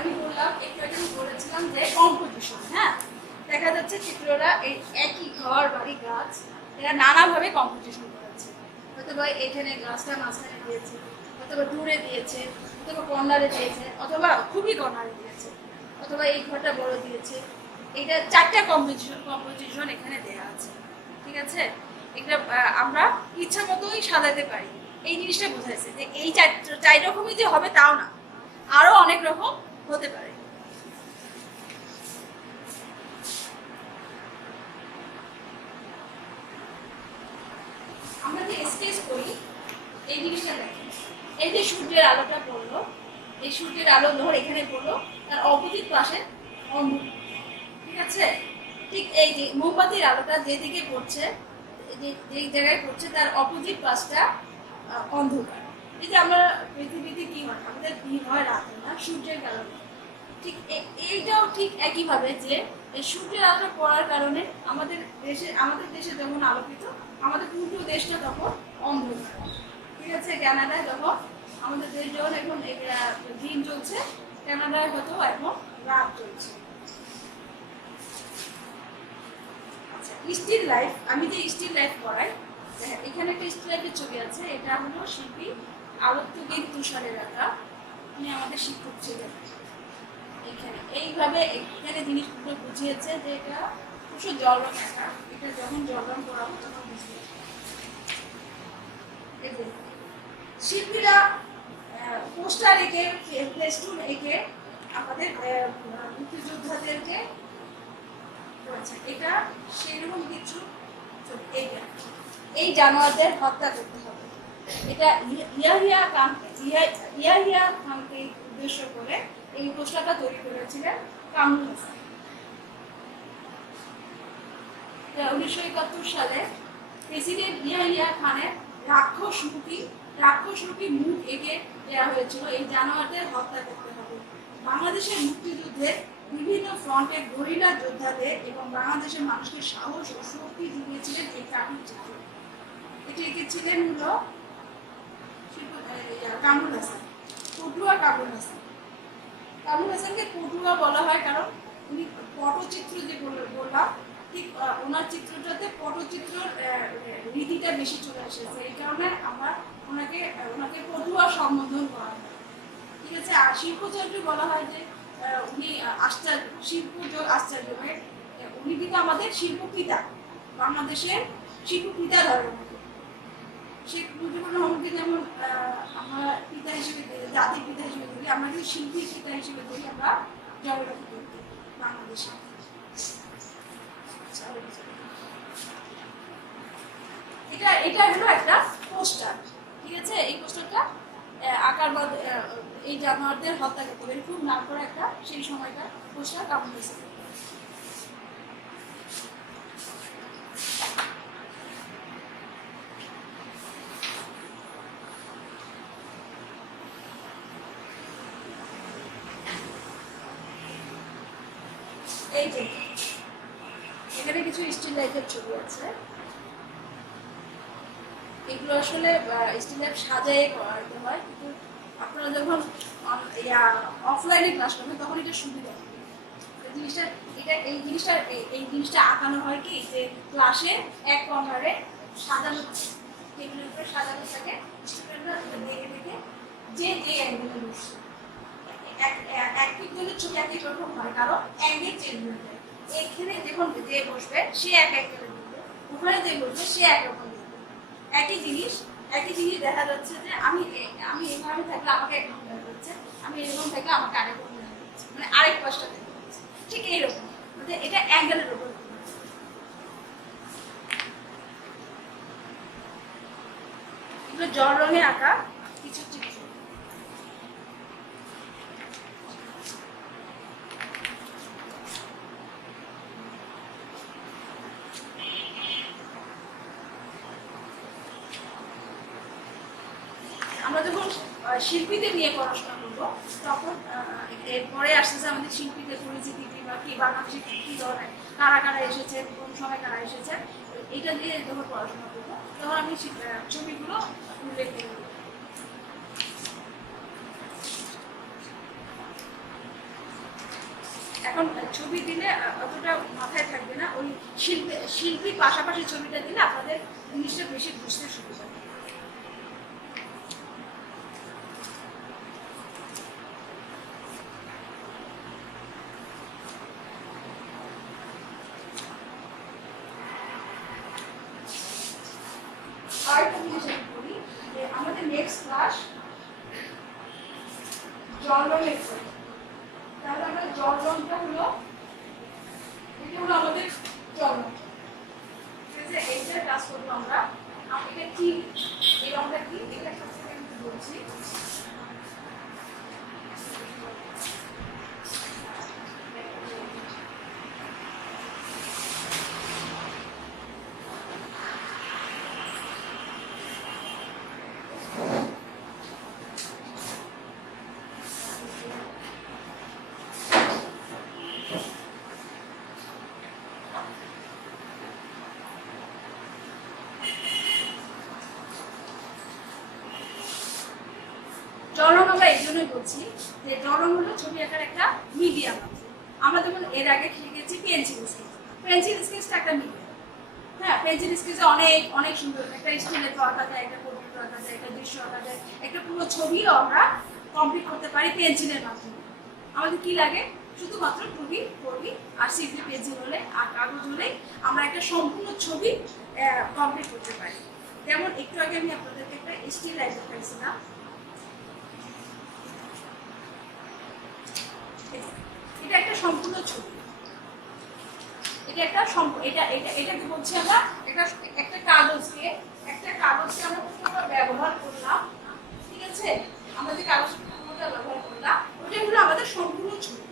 আমি বললাম একটু আগে বলেছিলাম যে কম্পোজিশন, হ্যাঁ, দেখা যাচ্ছে চিত্ররা এই একই ঘর বাড়ি গাছ এরা নানাভাবে কম্পোজিশন করেছে। অথবা এখানে গাছটা মাঝখানে দিয়েছে, অথবা দূরে দিয়েছে, অথবা কর্নারে দিয়েছে, অথবা খুবই কর্নারে দিয়েছে, অথবা এই ঘরটা বড় দিয়েছে। এটা 4টা কম্পোজিশন এখানে দেওয়া আছে, ঠিক আছে। এটা আমরা ইচ্ছা মতোই সাজাতে পারি। এই জিনিসটা বোঝাইছে যে এই 4 রকমই যে হবে তাও না, আরো অনেক রকম হতে পারে। আমরা যে স্কেচ করি এই জিনিসটা দেখেন, এই যে সূর্যের আলোটা পড়লো, এই সূর্যের আলো ধর এখানে পড়লো, তার অপোজিট পাশে অন্ধকার, ঠিক আছে। ঠিক এই যে মোমবাতির আলোটা যেদিকে পড়ছে যে জায়গায় পড়ছে তার অপোজিট পাশটা অন্ধকার। এই যে আমরা পৃথিবীতে কি হয়, আমাদের দিন হয় রাত হয় না সূর্যের কারণে, ঠিক এইটাও ঠিক একইভাবে যে এই সূর্যের আলো পড়ার কারণে আমাদের দেশে যখন আলোকিত, আমাদের পুরো দেশটা তখন অন্ধকার। ঠিক আছে, কানাডায় যখন আমাদের দেশ যখন এখন দিন চলছে, কানাডায় হয়তো এখন রাত চলছে। আচ্ছা, স্টিল লাইফ, আমি যে স্টিল লাইফ পড়াই, এখানে একটা স্টিল লাইফের ছবি আছে। এটা হলো শিল্পী আলোত্যগীর তুষারের আঁকা, উনি আমাদের শিক্ষক ছিলেন। এখানে এইভাবে এখানে জিনিসগুলো বুঝিয়েছে যে এটা প্রচুর জল রং আঁকা, এটা যখন জল রং করাবো তখন বুঝবে। শিল্পীরা পোস্টার এঁকে, ফেস্টুন এঁকে আমাদের মুক্তিযোদ্ধাদেরকে করেছে। এটা সেরকম কিছু, এই জানোয়ারদের হত্যা করতে হবে, এটা ইয়াহিয়া খানকে উদ্দেশ্য করে এই পোস্টারটা তৈরি করেছিলেন কামরুল হাসান। 1971 সালে প্রেসিডেন্ট ইয়াহিয়া খানের রাক্ষসরূপী মুখ এঁকে দেওয়া হয়েছিল, এই জানোয়ারদের হত্যা করতে হবে। বাংলাদেশের মুক্তিযুদ্ধে বিভিন্ন ফ্রন্টের গরিলা যোদ্ধাদের এবং বাংলাদেশের মানুষকে সাহস ও শক্তি জুগিয়েছিলেন এই কার্টুন চিত্র। এটি এঁকেছিলেন হলো কামরুল হাসান, পটুয়া কামরুল হাসান। কামরুল হাসানকে পটুয়া বলা হয় কারণ উনি পটচিত্র যে বললাম, ঠিক ওনার চিত্রটাতে পটচিত্রর রীতিটা বেশি চলে এসেছে, এই কারণে আমরা ওনাকে পটুয়া সম্বোধন করা হয়। ঠিক আছে, আর শিল্পচর্যা বলা হয় যে উনি আশ্চর্য, উনি কিন্তু আমাদের শিল্পপিতা, বাংলাদেশের শিল্পপিতা ধরেন। শেখ মুজিবুর রহমানকে যেমন আমরা পিতা হিসেবে, জাতির পিতা হিসেবে ধরি, আমরা কিন্তু শিল্পীর পিতা হিসেবে ধরি আমরা জগন্নাথকে বাংলাদেশে। এটা হলো একটা পোস্টার। ঠিক আছে, এই পোস্টারটা আকার বা এই জানোয়ারদের হত্যা করতে হবে, খুব নাম করা একটা সেই সময়টা পোস্টার কামড় হয়েছে। এই যে এখানে কিছু স্টিল লাইফের ছবি আছে, এগুলো আসলে স্টিল লাইফ সাজায় করাতে হয়, কিন্তু আপনারা যখন অফলাইনে ক্লাস করবেন তখন এটা সুবিধা হবে। এই জিনিসটা আঁকানো হয় কি যে ক্লাসে এক কর্নারে সাজানো থাকে, টেবিলের উপরে সাজানো থাকে, স্টুডেন্টরা দেখে দেখে যে অ্যাঙ্গেলে বসছে, একজনের ছবি একই রকম হয় কারণ অ্যাঙ্গেল চেঞ্জ হয়ে যায়। এখানে দেখুন যে বসবে সে এক অ্যাঙ্গেলে দেখবে, ওখানে যে বসবে সে একরকম দেখবে। একই জিনিস দেখা যাচ্ছে যে আমি এভাবে থাকলে আমাকে একরকম দেখা যাচ্ছে, আমি এরকম থাকলে আমাকে আরেকরকম দেখা যাচ্ছে, মানে আরেক পাশটা দেখা যাচ্ছে। ঠিক এইরকম, মানে এটা অ্যাঙ্গেলের উপর। এগুলো জল রঙে আঁকা কিছু চিত্র। আমরা যখন শিল্পীদের নিয়ে পড়াশোনা করবো তখন এরপরে আসতেছে আমাদের শিল্পীদের পরিচিতি বা কি বাংলাদেশে কি ধরনের কারা কারা এসেছেন, কোন সময় কারা এসেছেন, এটা দিয়ে যখন পড়াশোনা করবো তখন আমি ছবিগুলো উল্লেখ করবো। এখন ছবি দিলে অতটা মাথায় থাকবে না, ওই শিল্পীর পাশাপাশি ছবিটা দিলে আপনাদের জিনিসটা বেশি বুঝতে সুবিধা হবে। আমাদের নেক্সট ক্লাস জল রঙের, তাহলে আমরা জল রংটা হলো, এটা হলো আমাদের জল রং। ঠিক আছে, এইটা ক্লাস করবো আমরা। এটা কি, এই রংটা কি, এটা সবথেকে আমি বলছি। জল রং আমরা এই জন্যই বলছি যে জল রং হলো ছবি আঁকার একটা মিডিয়াম। আমরা যেমন এর আগে শিখেছি পেন্সিল স্কেচ। পেন্সিল স্কেচটা একটা মিডিয়াম। হ্যাঁ, পেন্সিল স্কেচে অনেক অনেক সুন্দর একটা স্টিলের তো আঁকা যায়, একটা পোর্ট্রেট আঁকা যায়, একটা দৃশ্য আঁকা যায়, একটা পুরো ছবিও আমরা কমপ্লিট করতে পারি পেন্সিলের মাধ্যমে। আমাদের কি লাগে? শুধুমাত্র টুবি, ফোরবি আর সিভি পেন্সিল হলে আর কাগজ হলেই আমরা একটা সম্পূর্ণ ছবি কমপ্লিট করতে পারি। যেমন একটু আগে আমি আপনাদেরকে একটা স্টিল লাইট দেখাইছিলাম। এটা একটা সম্পূর্ণ ছবি। এটা একটা এটাকে বলছি আমরা একটা কাগজকে আমরা ব্যবহার করলাম। ঠিক আছে, আমরা যে কাগজটা ব্যবহার করলাম ওটা হলো আমাদের সম্পূর্ণ ছবি।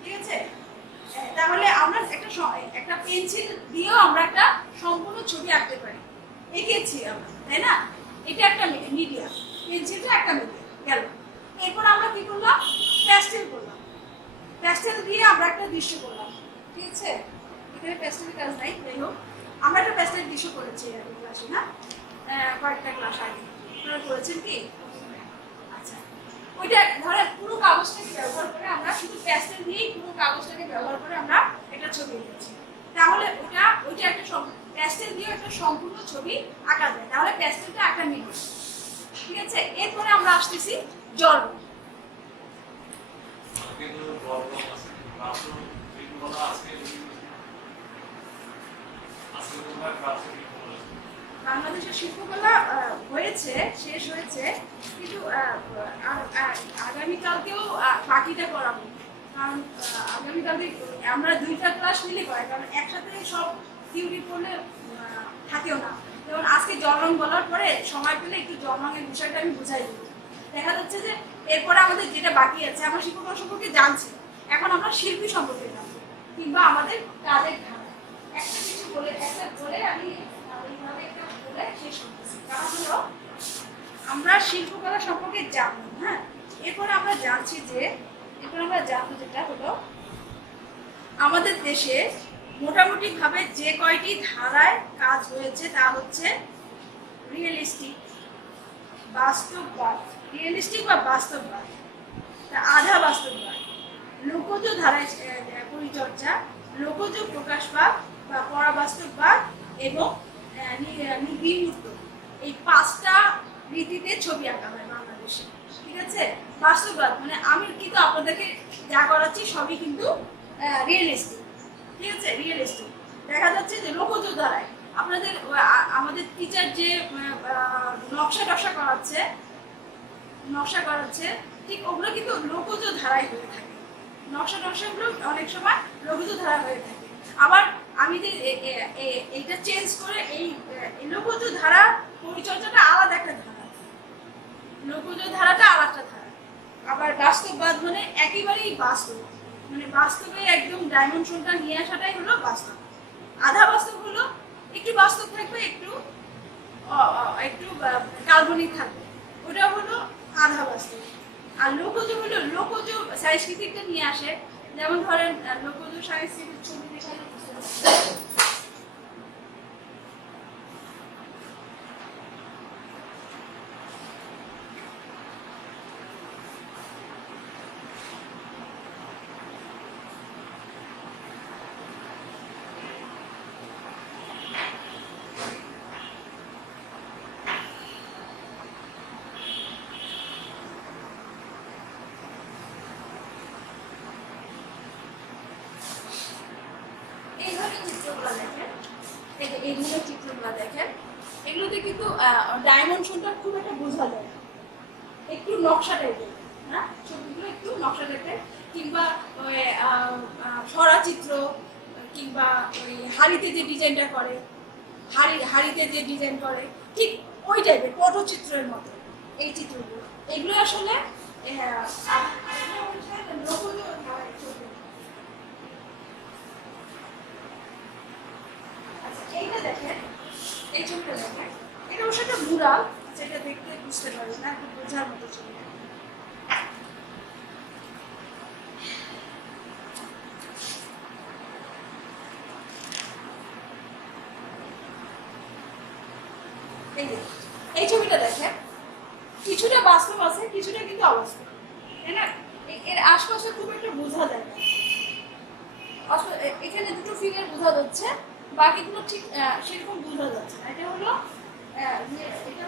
ঠিক আছে, তাহলে আমরা একটা পেন্সিল দিয়েও আমরা একটা সম্পূর্ণ ছবি আঁকতে পারি, এঁকেছি আমরা, তাই না? এটা একটা মিডিয়াম, পেন্সিলটা একটা মিডিয়াম গেল। এরপর আমরা কি করলাম? প্যাস্টেল করলাম। প্যাস্টেল দিয়ে আমরা একটা দৃশ্য করলাম। ঠিক আছে, এখানে প্যাস্টেলের কাজ নাই, যাই হোক আমরা একটা প্যাস্টেল দৃশ্য করেছি আগে ক্লাসে, না কয়েকটা ক্লাস আগে আপনারা করেছেন কি? আচ্ছা, ওইটা ধরে পুরো কাগজটাকে ব্যবহার করে আমরা শুধু প্যাস্টেল দিয়েই পুরো কাগজটাকে ব্যবহার করে আমরা একটা ছবি এঁকেছি। তাহলে ওইটা একটা প্যাস্টেল দিয়ে একটা সম্পূর্ণ ছবি আঁকা যায়। তাহলে প্যাস্টেলটা আঁকা মিডিয়াম। ঠিক আছে, এরপরে আমরা আসতেছি জল। বাংলাদেশের শিল্পকলা হয়েছে, শেষ হয়েছে, কিন্তু আগামীকালকেও বাকিটা করাবো। কারণ আগামীকালকে আমরা 2টা ক্লাস মিলে করাই, কারণ একসাথে সব থিওরি পড়লে থাকেও না। যেমন আজকে জল রং বলার পরে সময় পেলে একটু জল রঙের বিষয়টা আমি বুঝাই দেবো। দেখা যাচ্ছে যে এরপরে আমাদের যেটা বাকি আছে, আমরা শিল্পকলা সম্পর্কে জানছি, এখন আমরা শিল্পী সম্পর্কে জানবো, কিংবা আমাদের কাজের ধারা। একটা কিছু বলে আমি এইভাবে একটা বলে শেষ করতেছি। কারণ হলো আমরা শিল্পকলা সম্পর্কে জানবো। হ্যাঁ, এরপরে আমরা জানবো যেটা হলো আমাদের দেশে মোটামুটি ভাবে যে কয়টি ধারায় কাজ হয়েছে তা হচ্ছে রিয়েলিস্টিক, বাস্তববাদ, রিয়েলিস্টিক বা বাস্তববাদ, আধা বাস্তববাদ, লোকজ ধারায় পরিচর্যা, লোকজ প্রকাশবাদ বা পরাবাস্তববাদ এবং বিমূর্ত। এই 5টা রীতিতে ছবি আঁকা হয় বাংলাদেশে। ঠিক আছে, বাস্তববাদ মানে আমি কিন্তু আপনাদেরকে যা করাচ্ছি সবই কিন্তু রিয়েলিস্টিক। ঠিক আছে, রিয়েলিস্টিক। দেখা যাচ্ছে যে লোকজ ধারায় আমাদের টিচার যে নকশা করাচ্ছে ঠিক ওগুলো কিন্তু লোকজ ধারায় হয়ে থাকে। নকশাগুলো অনেক সময় লোকজ ধারা হয়ে থাকে। আবার আমি যে এইটা চেঞ্জ করে এই লোকজ ধারা পরিচর্যাটা আলাদা একটা ধারা, লোকজ ধারাটা আলাদা ধারা। আবার বাস্তববাদ মানে একেবারেই বাস্তব, মানে বাস্তবে একদম ডাইমেনশনটা নিয়ে আসাটাই হলো বাস্তব। আধা বাস্তব হলো একটু বাস্তব থাকবে, একটু কাল্পনিক থাকবে, ওটা হলো আধা বাস্তব। আর লোকজ হলো লোকজ সাংস্কৃতিকটা নিয়ে আসে। যেমন ধরেন লোকজ সাংস্কৃতিক ছবি দেখালে চিত্রগুলো দেখেন, এগুলোতে কিন্তু ডাইমেনশনটা খুব একটা বোঝা যায়, একটু নকশা টাইপের, না ছবিগুলো একটু নকশা টাইপের, কিংবা সরা চিত্র, কিংবা ওই হাড়িতে যে ডিজাইনটা করে, হাড়িতে যে ডিজাইন করে ঠিক ওই টাইপের পটচিত্রের মতো এই চিত্রগুলো। এগুলো আসলে এইটা দেখেন, এই ছবিটা দেখেন, এটা অবশ্য একটা মুরাল, যেটা দেখতে বুঝতে পারবে না, একটু বোঝার মতো ছবি। এই ছবিটা দেখেন, কিছুটা বাস্তব আছে, কিছুটা কিন্তু অবাস্তব, তাই না? এর আশপাশে খুব একটা বোঝা যায় না। এখানে দুটো ফিগার বোঝা যাচ্ছে, বাকিগুলো ঠিক সেরকম বোঝা যাচ্ছে না। এটা হলো রিয়েলিস্টিকের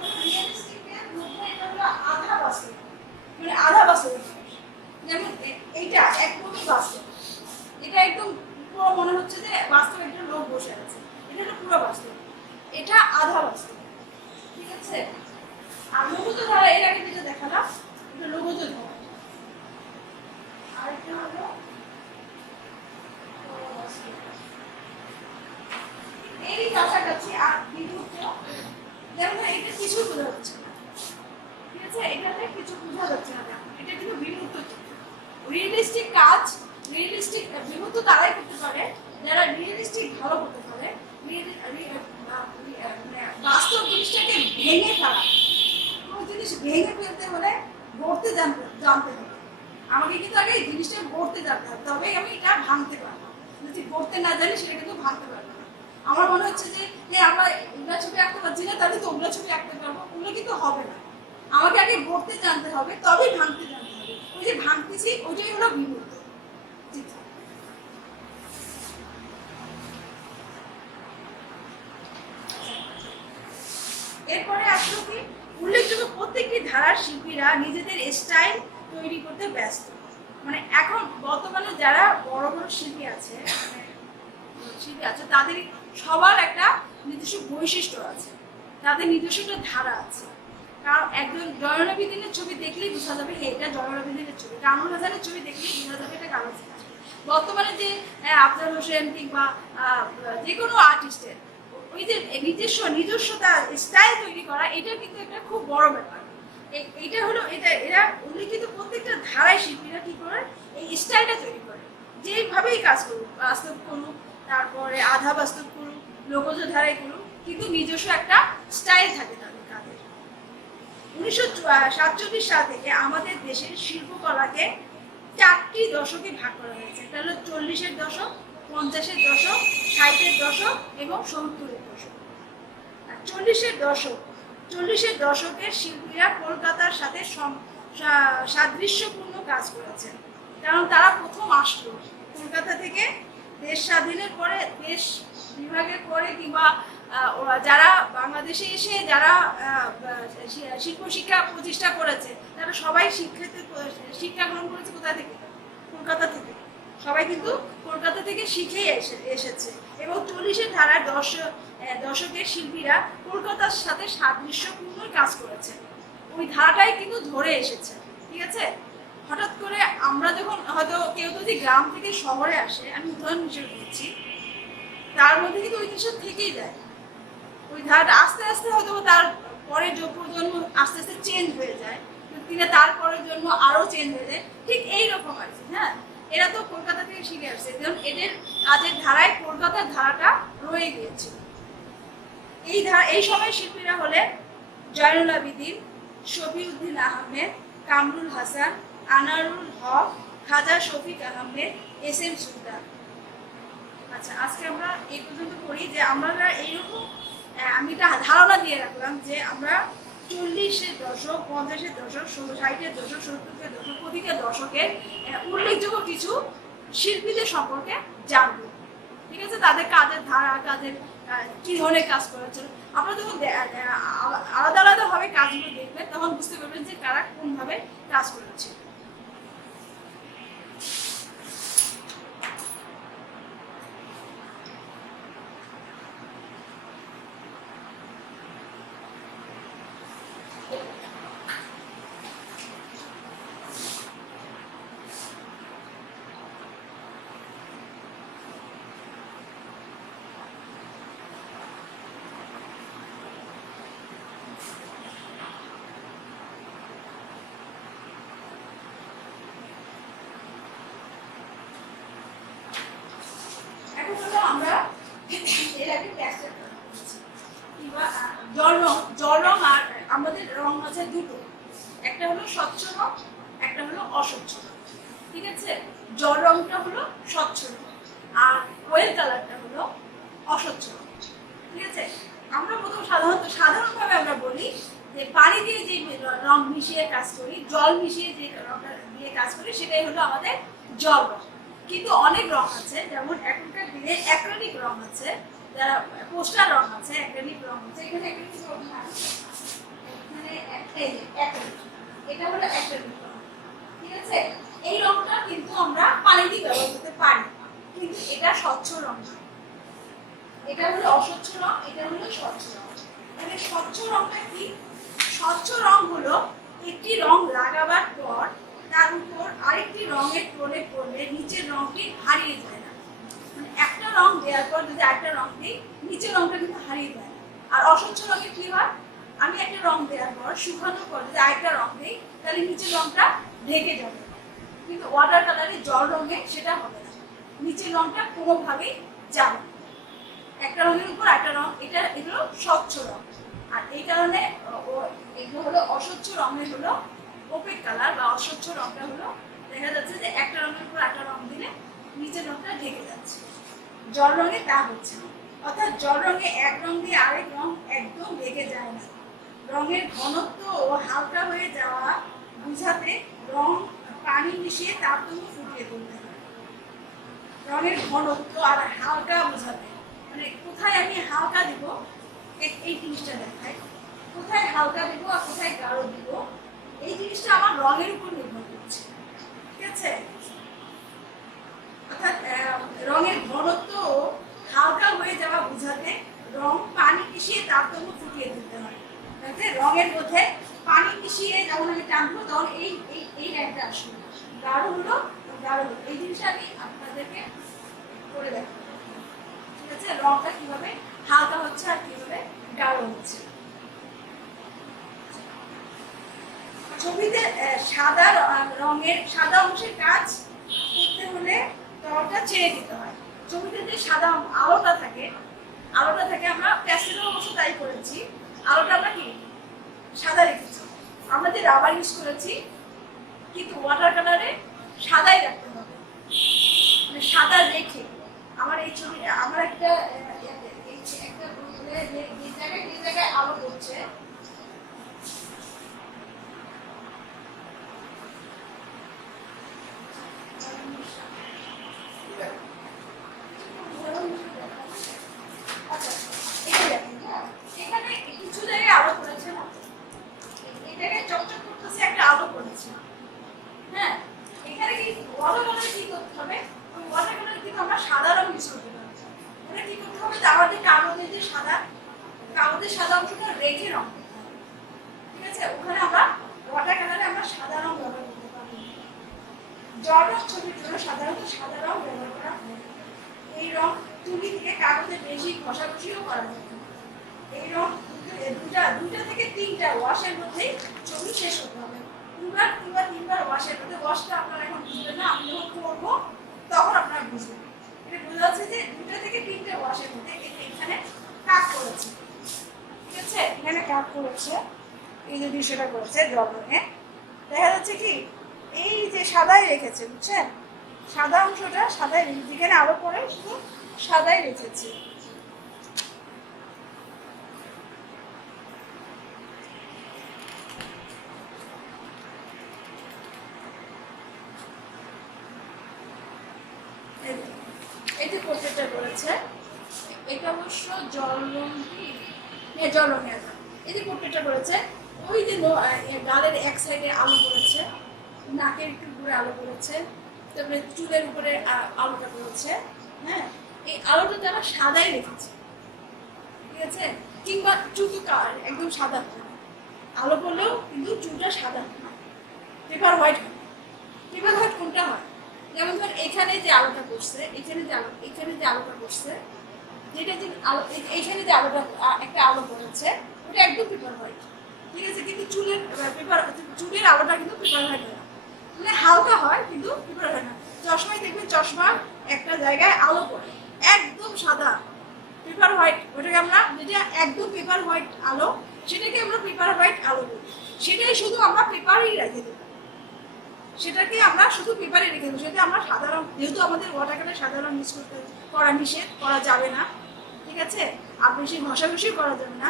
মধ্যে, এটা হলো আধা বাস্তব, মানে আধা বাস্তব। যেমন এইটা একদমই বাস্তব, এটা একদম পুরো মনে হচ্ছে যে বাস্তব একটা লোক বসে আছে, এটা হলো পুরো বাস্তব, এটা আধা বাস্তব, ঠিক আছে? আর লঘুত ধারা এর আগে যেটা দেখালাম, এটা লঘুত ধারা। আর এটা হলো এরই কাছাকাছি। আর বিমূর্ত, যেমন এটা কিছু বোঝা যাচ্ছে না, ঠিক আছে? এটাতে কিছু বোঝা যাচ্ছে না, এটা কিন্তু বিমূর্ত। রিয়েলিস্টিক কাজ, রিয়েলিস্টিক বিমূর্ত তারাই করতে পারে যারা রিয়েলিস্টিক ভালো করতে পারে। বাস্তব জিনিসটাকে ভেঙে ফেলা, কোনো জিনিস ভেঙে ফেলতে হলে গড়তে জানতে হবে। আমাকে কিন্তু আগে এই জিনিসটা গড়তে জানতে হবে, তবেই আমি এটা ভাঙতে পারবো। যদি গড়তে না জানি সেটা কিন্তু ভাঙতে পারবো না। আমার মনে হচ্ছে যে আমরা এগুলা ছবি আঁকতে পারছি না, তাহলে তো ওগুলা ছবি আঁকতে পারবো, ওগুলো কিন্তু হবে না। আমাকে আগে গড়তে জানতে হবে, তবেই ভাঙতে জানতে হবে। ওই যে ভাঙতেছি, ওইটাই হলো বিমূর্ত। এরপরে আসলো কি, উল্লেখযোগ্য প্রত্যেকটি ধারার শিল্পীরা নিজেদের স্টাইল তৈরি করতে ব্যস্ত। মানে এখন বর্তমানে যারা বড় বড় শিল্পী আছে, তাদের সবার একটা নিজস্ব বৈশিষ্ট্য আছে, তাদের নিজস্ব একটা ধারা আছে। কারণ একজন জয়নুল আবেদিনের ছবি দেখলেই বোঝা যাবে এটা জয়নুল আবেদিনের ছবি, কামরুল হাসানের ছবি দেখলেই বোঝা যাবে এটা কামরুল হাসানের ছবি। বর্তমানে যে আফজাল হোসেন কিংবা যে কোনো আর্টিস্টের ওই যে নিজস্বতা স্টাইল তৈরি করা, এটা কিন্তু একটা খুব বড় ব্যাপার। এটা হলো এরা উল্লিখিত প্রত্যেকটা ধারায় শিল্পীরা কি করে এই স্টাইলটা তৈরি করে, যেভাবেই কাজ করুক, বাস্তব করুক, তারপরে আধা বাস্তব করুক, লোকজ ধারায় করুক, কিন্তু নিজস্ব একটা স্টাইল থাকে তাদের কাজের। 1947 সাল থেকে আমাদের দেশের শিল্পকলাকে 4টি দশকে ভাগ করা হয়েছে। এটা হলো 40-এর দশক, 50-এর দশক, 60-এর দশক এবং 70-এর দশক। 40-এর দশকের শিল্পীরা কলকাতার সাথে সাদৃশ্যপূর্ণ কাজ করেছেন, কারণ তারা প্রথম আসলো কলকাতা থেকে। দেশ স্বাধীনের পরে, দেশ বিভাগের পরে, কিংবা যারা বাংলাদেশে এসে যারা শিল্প শিক্ষা প্রতিষ্ঠা করেছে, তারা সবাই শিক্ষা গ্রহণ করেছে কোথা থেকে? কলকাতা থেকে। সবাই কিন্তু কলকাতা থেকে শিখেই এসেছে। এবং 40-এর ধারার দশকের শিল্পীরা কলকাতার সাথে সাদৃশ্যপূর্ণ কাজ করেছে, ওই ধারাটাই কিন্তু ধরে এসেছে, ঠিক আছে? হঠাৎ করে আমরা যখন হয়তো কেউ যদি গ্রাম থেকে শহরে আসে, আমি উদাহরণ হিসেবে বলছি, তার মধ্যে কিন্তু ওই জিনিসটা থেকেই যায়। ওই ধারাটা আস্তে আস্তে হয়তো তার পরের প্রজন্ম আস্তে আস্তে চেঞ্জ হয়ে যায়, কিন্তু তার পরের জন্ম আরো চেঞ্জ হয়ে যায়, ঠিক এইরকম আর কি। হ্যাঁ, এরা তো কলকাতা থেকে শিখে আসছে, যেমন এদের কাজের ধারায় কলকাতার ধারাটা রয়ে গিয়েছিল। এই সময় শিল্পীরা হলেন জয়নুল আবেদিন, শফিউদ্দিন আহমেদ, কামরুল হাসান, আনারুল হক, খাজা শফিক আহমেদ, এস.এম. সুলতান। আচ্ছা, আজকে আমরা এই পর্যন্ত করি যে আমরা এইরকম আমি একটা ধারণা দিয়ে রাখলাম যে আমরা 40-এর দশক, 50-এর দশক, 60-এর দশক, 70-এর দশক, প্রতিটা দশকের উল্লেখযোগ্য কিছু শিল্পীদের সম্পর্কে জানবো, ঠিক আছে? তাদের কাজের ধারা, কাজের কি ধরনের কাজ করেছিল। আপনারা যখন আলাদা আলাদা ভাবে কাজগুলো দেখবেন, তখন বুঝতে পারবেন যে কারা কোনভাবে কাজ করেছে। আমরা এর আগে জল রং আর আমাদের রং আছে দুটো, একটা হলো স্বচ্ছ রং, একটা হলো অস্বচ্ছ রং, ঠিক আছে? জল রংটা হলো স্বচ্ছ রং আর ওয়েল কালারটা হলো অস্বচ্ছ রং, ঠিক আছে? আমরা প্রথম সাধারণভাবে আমরা বলি যে পানি দিয়ে যে রং মিশিয়ে কাজ করি, জল মিশিয়ে যে রংটা দিয়ে কাজ করি, সেটাই হলো আমাদের জল রং। কিন্তু অনেক রং আছে, যেমন এখনকার দিনে অ্যাক্রিলিক রং আছে, যারা পোস্টার রং আছে, অ্যাক্রিলিক রং আছে। এখানে অ্যাক্রিলিক রং আছে, এখানে অ্যাক্রিলিক, এটা হলো অ্যাক্রিলিক রং, ঠিক আছে। এই রংটা কিন্তু আমরা পানি দিয়ে ব্যবহার করতে পারি, কিন্তু এটা স্বচ্ছ রং, এটা হলো অস্বচ্ছ রং, এটা হলো স্বচ্ছ রং। তাহলে স্বচ্ছ রংটা কি? স্বচ্ছ রং হলো একটি রং লাগাবার পর তার উপর আরেকটি রঙের প্রলেপ করলে নিচের রংটি হারিয়ে যায় না। মানে একটা রং দেওয়ার পর যদি আরেকটা রং দিই, নিচের রংটা কিন্তু হারিয়ে যায় না। আর অস্বচ্ছ রঙে কি হয়? আমি একটা রং দেওয়ার পর শুকানোর পর যদি আরেকটা রং দিই, তাহলে নিচের রংটা ঢেকে যাবে। কিন্তু ওয়াটার কালারে, জল রঙে সেটা হবে না, নিচের রংটা কোনোভাবেই যাবে না। একটা রঙের উপর একটা রং, এগুলো স্বচ্ছ রং। আর এই কারণে এগুলো হলো অস্বচ্ছ রঙের হলো ওপেক কালার বা অস্বচ্ছ রংটা হলো দেখা যাচ্ছে যে একটা রঙের উপর একটা রং দিলে নিচের রংটা ঢেকে যাচ্ছে। জল রঙে তা হচ্ছে না, অর্থাৎ জল রঙে এক রং দিয়ে আরেক রং একদম ঢেকে যায় না। রঙের ঘনত্ব ও হালকা হয়ে যাওয়া বুঝাতে রং পানি মিশিয়ে তারতম্য ফুটিয়ে তুলতে হয়। রঙের ঘনত্ব আর হালকা বোঝাতে, মানে কোথায় আমি হালকা দিব, এই জিনিসটা দেখায়, কোথায় হালকা দিব আর কোথায় গাঢ় দিব, এই জিনিসটা আমার রঙের উপর নির্ভর করছে, ঠিক আছে। অর্থাৎ রঙের ঘনত্ব ও হালকা হয়ে যাওয়া বোঝাতে রং পানি মিশিয়ে তারতম্য ফুটিয়ে দিতে হয়। রঙের মধ্যে পানি মিশিয়ে যখন আমি টানবো, তখন এই লাইনটা আসবে, গাঢ় হলো গাঢ় হলো। এই জিনিসটা আমি আপনাদেরকে করে দেখাবো, ঠিক আছে। রংটা কিভাবে হালকা হচ্ছে আর কিভাবে গাঢ় হচ্ছে। ছবিতে সাদা রঙের সাদা অংশের কাজ করতে হলে তলটা ছেড়ে দিতে হয়। ছবিতে যে সাদা আলোটা থাকে আমরা প্যাস্টেল অবশ্য তাই করেছি, আলোটা আমরা কি সাদা রেখেছি। আমরা যে রাবার ইউজ করেছি, কিন্তু ওয়াটার কালারে সাদাই রাখতে হবে, মানে সাদা রেখে। আমার এই ছবি, আমার একটা যে জায়গায় আলো পড়ছে, এখানে কিছু জায়গায় আলো পড়েছে না, এই জায়গায় চকচক করতেছে একটা আলো পড়েছে, হ্যাঁ। এখানে কি ওয়াটার কালার কি করতে হবে? ওয়াটার কালার কিন্তু আমরা সাদা রং ইউজ করতে পারি। ওটা কি করতে হবে? আমাদের কাগজের সাদা অংশটা রেখে রং করতে হবে, ঠিক আছে। ওখানে আমরা ওয়াটার কালারে আমরা সাদা রং ব্যবহার করতে পারি। জল রং ছবির জন্য সাধারণত সাদা রং ব্যবহার করা হয়। এই রং তুলি থেকে কাগজে বেশি ঘষাঘষিও করা যায়। এই রং দুটা থেকে তিনটা ওয়াশের মধ্যেই ছবি শেষ হতে হবে। দুবার কিংবা তিনবার ওয়াশের মধ্যে। ওয়াশটা আপনারা এখন বুঝবেন না, আমি যখন করবো তখন আপনারা বুঝবেন। এটা বোঝা যাচ্ছে যে দুটা থেকে তিনটা ওয়াশের মধ্যে এখানে কাজ করেছে, ঠিক আছে। এখানে কাজ করেছে, এই যে দৃশ্যটা করেছে জল রঙে, দেখা যাচ্ছে কি এই যে সাদাই রেখেছে, বুঝছেন, সাদা অংশটা সাদাই, যেখানে আলো পড়ে শুধু সাদাই রেখেছে। এই যে পোর্ট্রেটটা করেছে, এটা অবশ্য জল রঙে আছে। এই যে পোর্ট্রেটটা করেছে, ওই যে গালের এক সাইডে আলো পড়েছে, নাকের একটু উপরে আলো পড়েছে, তারপরে চুলের উপরে আলোটা পড়েছে, হ্যাঁ। এই আলোটা তারা সাদাই রেখেছে, ঠিক আছে। কিংবা চুল একদম সাদা আলো পড়লেও কিন্তু চুলটা সাদা হয়, পেপার হোয়াইট হয়। পেপার হোয়াইট কোনটা হয়? যেমন ধর এখানে যে আলোটা পড়ছে, এখানে যে আলোটা পড়ছে, যেটা যে আলো, এইখানে যে আলোটা একটা আলো পড়েছে, ওটা একদম পেপার হোয়াইট, ঠিক আছে। কিন্তু চুলের আলোটা কিন্তু পেপার হোয়াইট হয় না, মানে হালকা হয় কিন্তু পেপার হয় না। চশমায় দেখবেন, চশমার একটা জায়গায় আলো পড়ে একদম সাদা, পেপার হোয়াইট, ওটাকে আমরা যেটা একদম পেপার হোয়াইট আলো, সেটাকে আমরা পেপার হোয়াইট আলো বলি। সেটাই শুধু আমরা পেপারেই রেখে দেবো, সেটাকে আমরা শুধু পেপারে রেখে দেবো। সেটা আমরা সাধারণ, যেহেতু আমাদের ওয়াটার কালার সাধারণ ইউজ করা নিষেধ, করা যাবে না, ঠিক আছে। আর বেশি ঘষাঘষি করা যাবে না।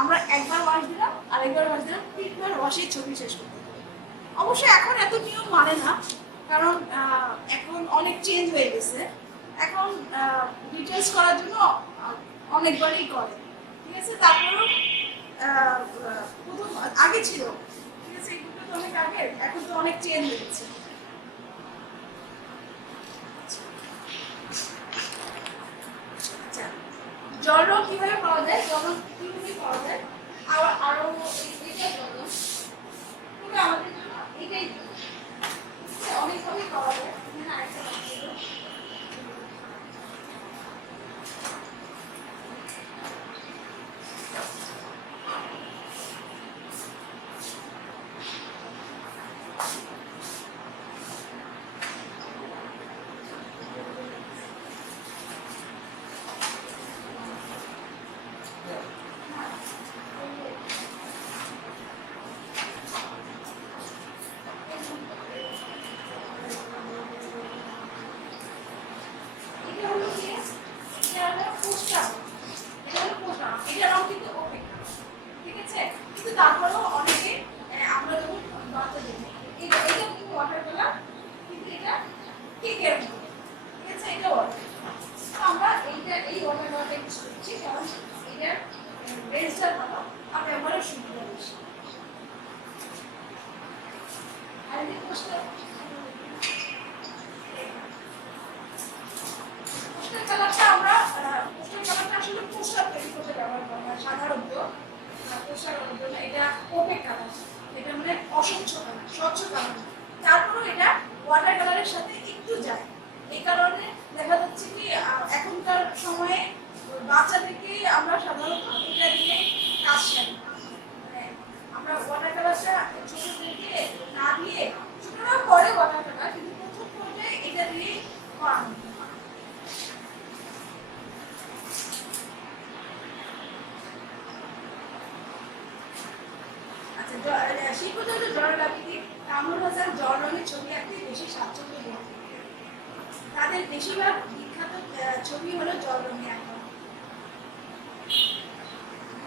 আমরা একবার ওয়াশ দিলাম, আরেকবার ওয়াশ দিলাম, তিনবার ওয়াশেই ছবি শেষ করতে হবে। অবশ্যই এখন এত নিয়ম মানে না, কারণ এখন অনেক চেঞ্জ হয়ে গেছে। এখন ডিটেলস করার জন্য অনেকবারই করে, ঠিক আছে। তারপরেও প্রথম আগে ছিল, ঠিক আছে, এগুলো তো অনেক আগে, এখন তো অনেক চেঞ্জ হয়েছে। আচ্ছা, জল রং কিভাবে পাওয়া যায়, জল রং কিভাবে পাওয়া যায়, আরো এইটাই জল রং, আমাদের জন্য এটাই অনেকভাবেই পাওয়া যায়। এখানে আরেকটা তারপরেও অনেকে আমরা যখন বাচ্চাদের এটা কিন্তু ওয়াটার কালার, কিন্তু এটা কেকের মতো, ঠিক আছে, এটা ওয়াটার। আমরা এই ওয়াটার কালারটা ইউজ করছি, কারণ এটার রেঞ্জটা ভালো আর ব্যবহারের সুবিধা বেশি। আর এই পোস্টার কালারটা আমরা পোস্টার কালারটা আসলে পোস্টার তৈরি করতে ব্যবহার করা হয় সাধারণত। পোস্টার কালার জন্য এটা ওপেক কালার, এটা মানে অস্বচ্ছ কালার, স্বচ্ছ কালার। তারপরেও এটা ওয়াটার কালারের সাথে একটু যায়, এই কারণে দেখা যাচ্ছে কি এখনকার সময়ে বাচ্চাদেরকে আমরা সাধারণত এটা দিয়ে কাজ সারি। মানে আমরা ওয়াটার কালারটা ছোটদেরকে না দিয়ে, ছোটরাও করে ওয়াটার কালার, কিন্তু প্রথম পর্যায়ে এটা দিয়ে করানো। শিল্পজগতে জলরাগিনী কামরুল হাসান জল রঙের ছবি আঁকতে বেশি স্বাচ্ছন্দ্য বোধ করেন। তাদের বেশিরভাগ বিখ্যাত ছবি হলো জল রঙে আঁকা।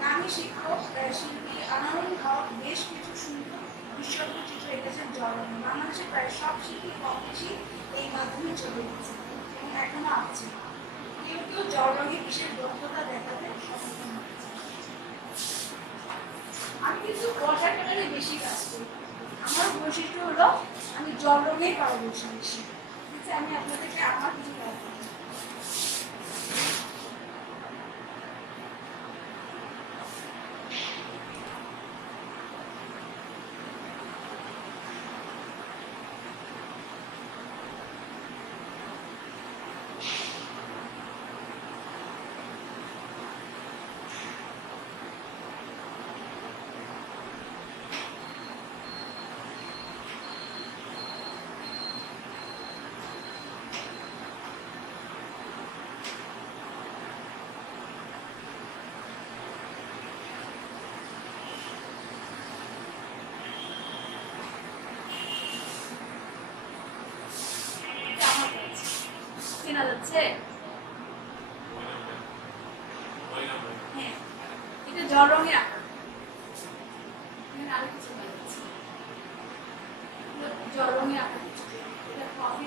নামী শিক্ষক শিল্পী আনারুল হক বেশ কিছু সুন্দর বিশ্বব্য চিত্র এঁকেছেন জল রঙে। বাংলাদেশের প্রায় সব শিল্পী কম বেশি এই মাধ্যমে ছবি এঁকেছেন এবং এখনো আঁকছে। কেউ কেউ জল রঙে বিশেষ দক্ষতা দেখাতে সক্ষম হয়েছে। আমি কিন্তু ওয়াটার কালারে বেশি কাজ করি। আমার বৈশিষ্ট্য হলো আমি জল রঙেই পারদর্শী বেশি, ঠিক আছে। আমি আপনাদেরকে আমার কিছু কাজ করি। চেনা যাচ্ছে? হ্যাঁ, এটা জল রঙে আঁকা। আরো কিছু জল রঙে আঁকা, এটা কফি।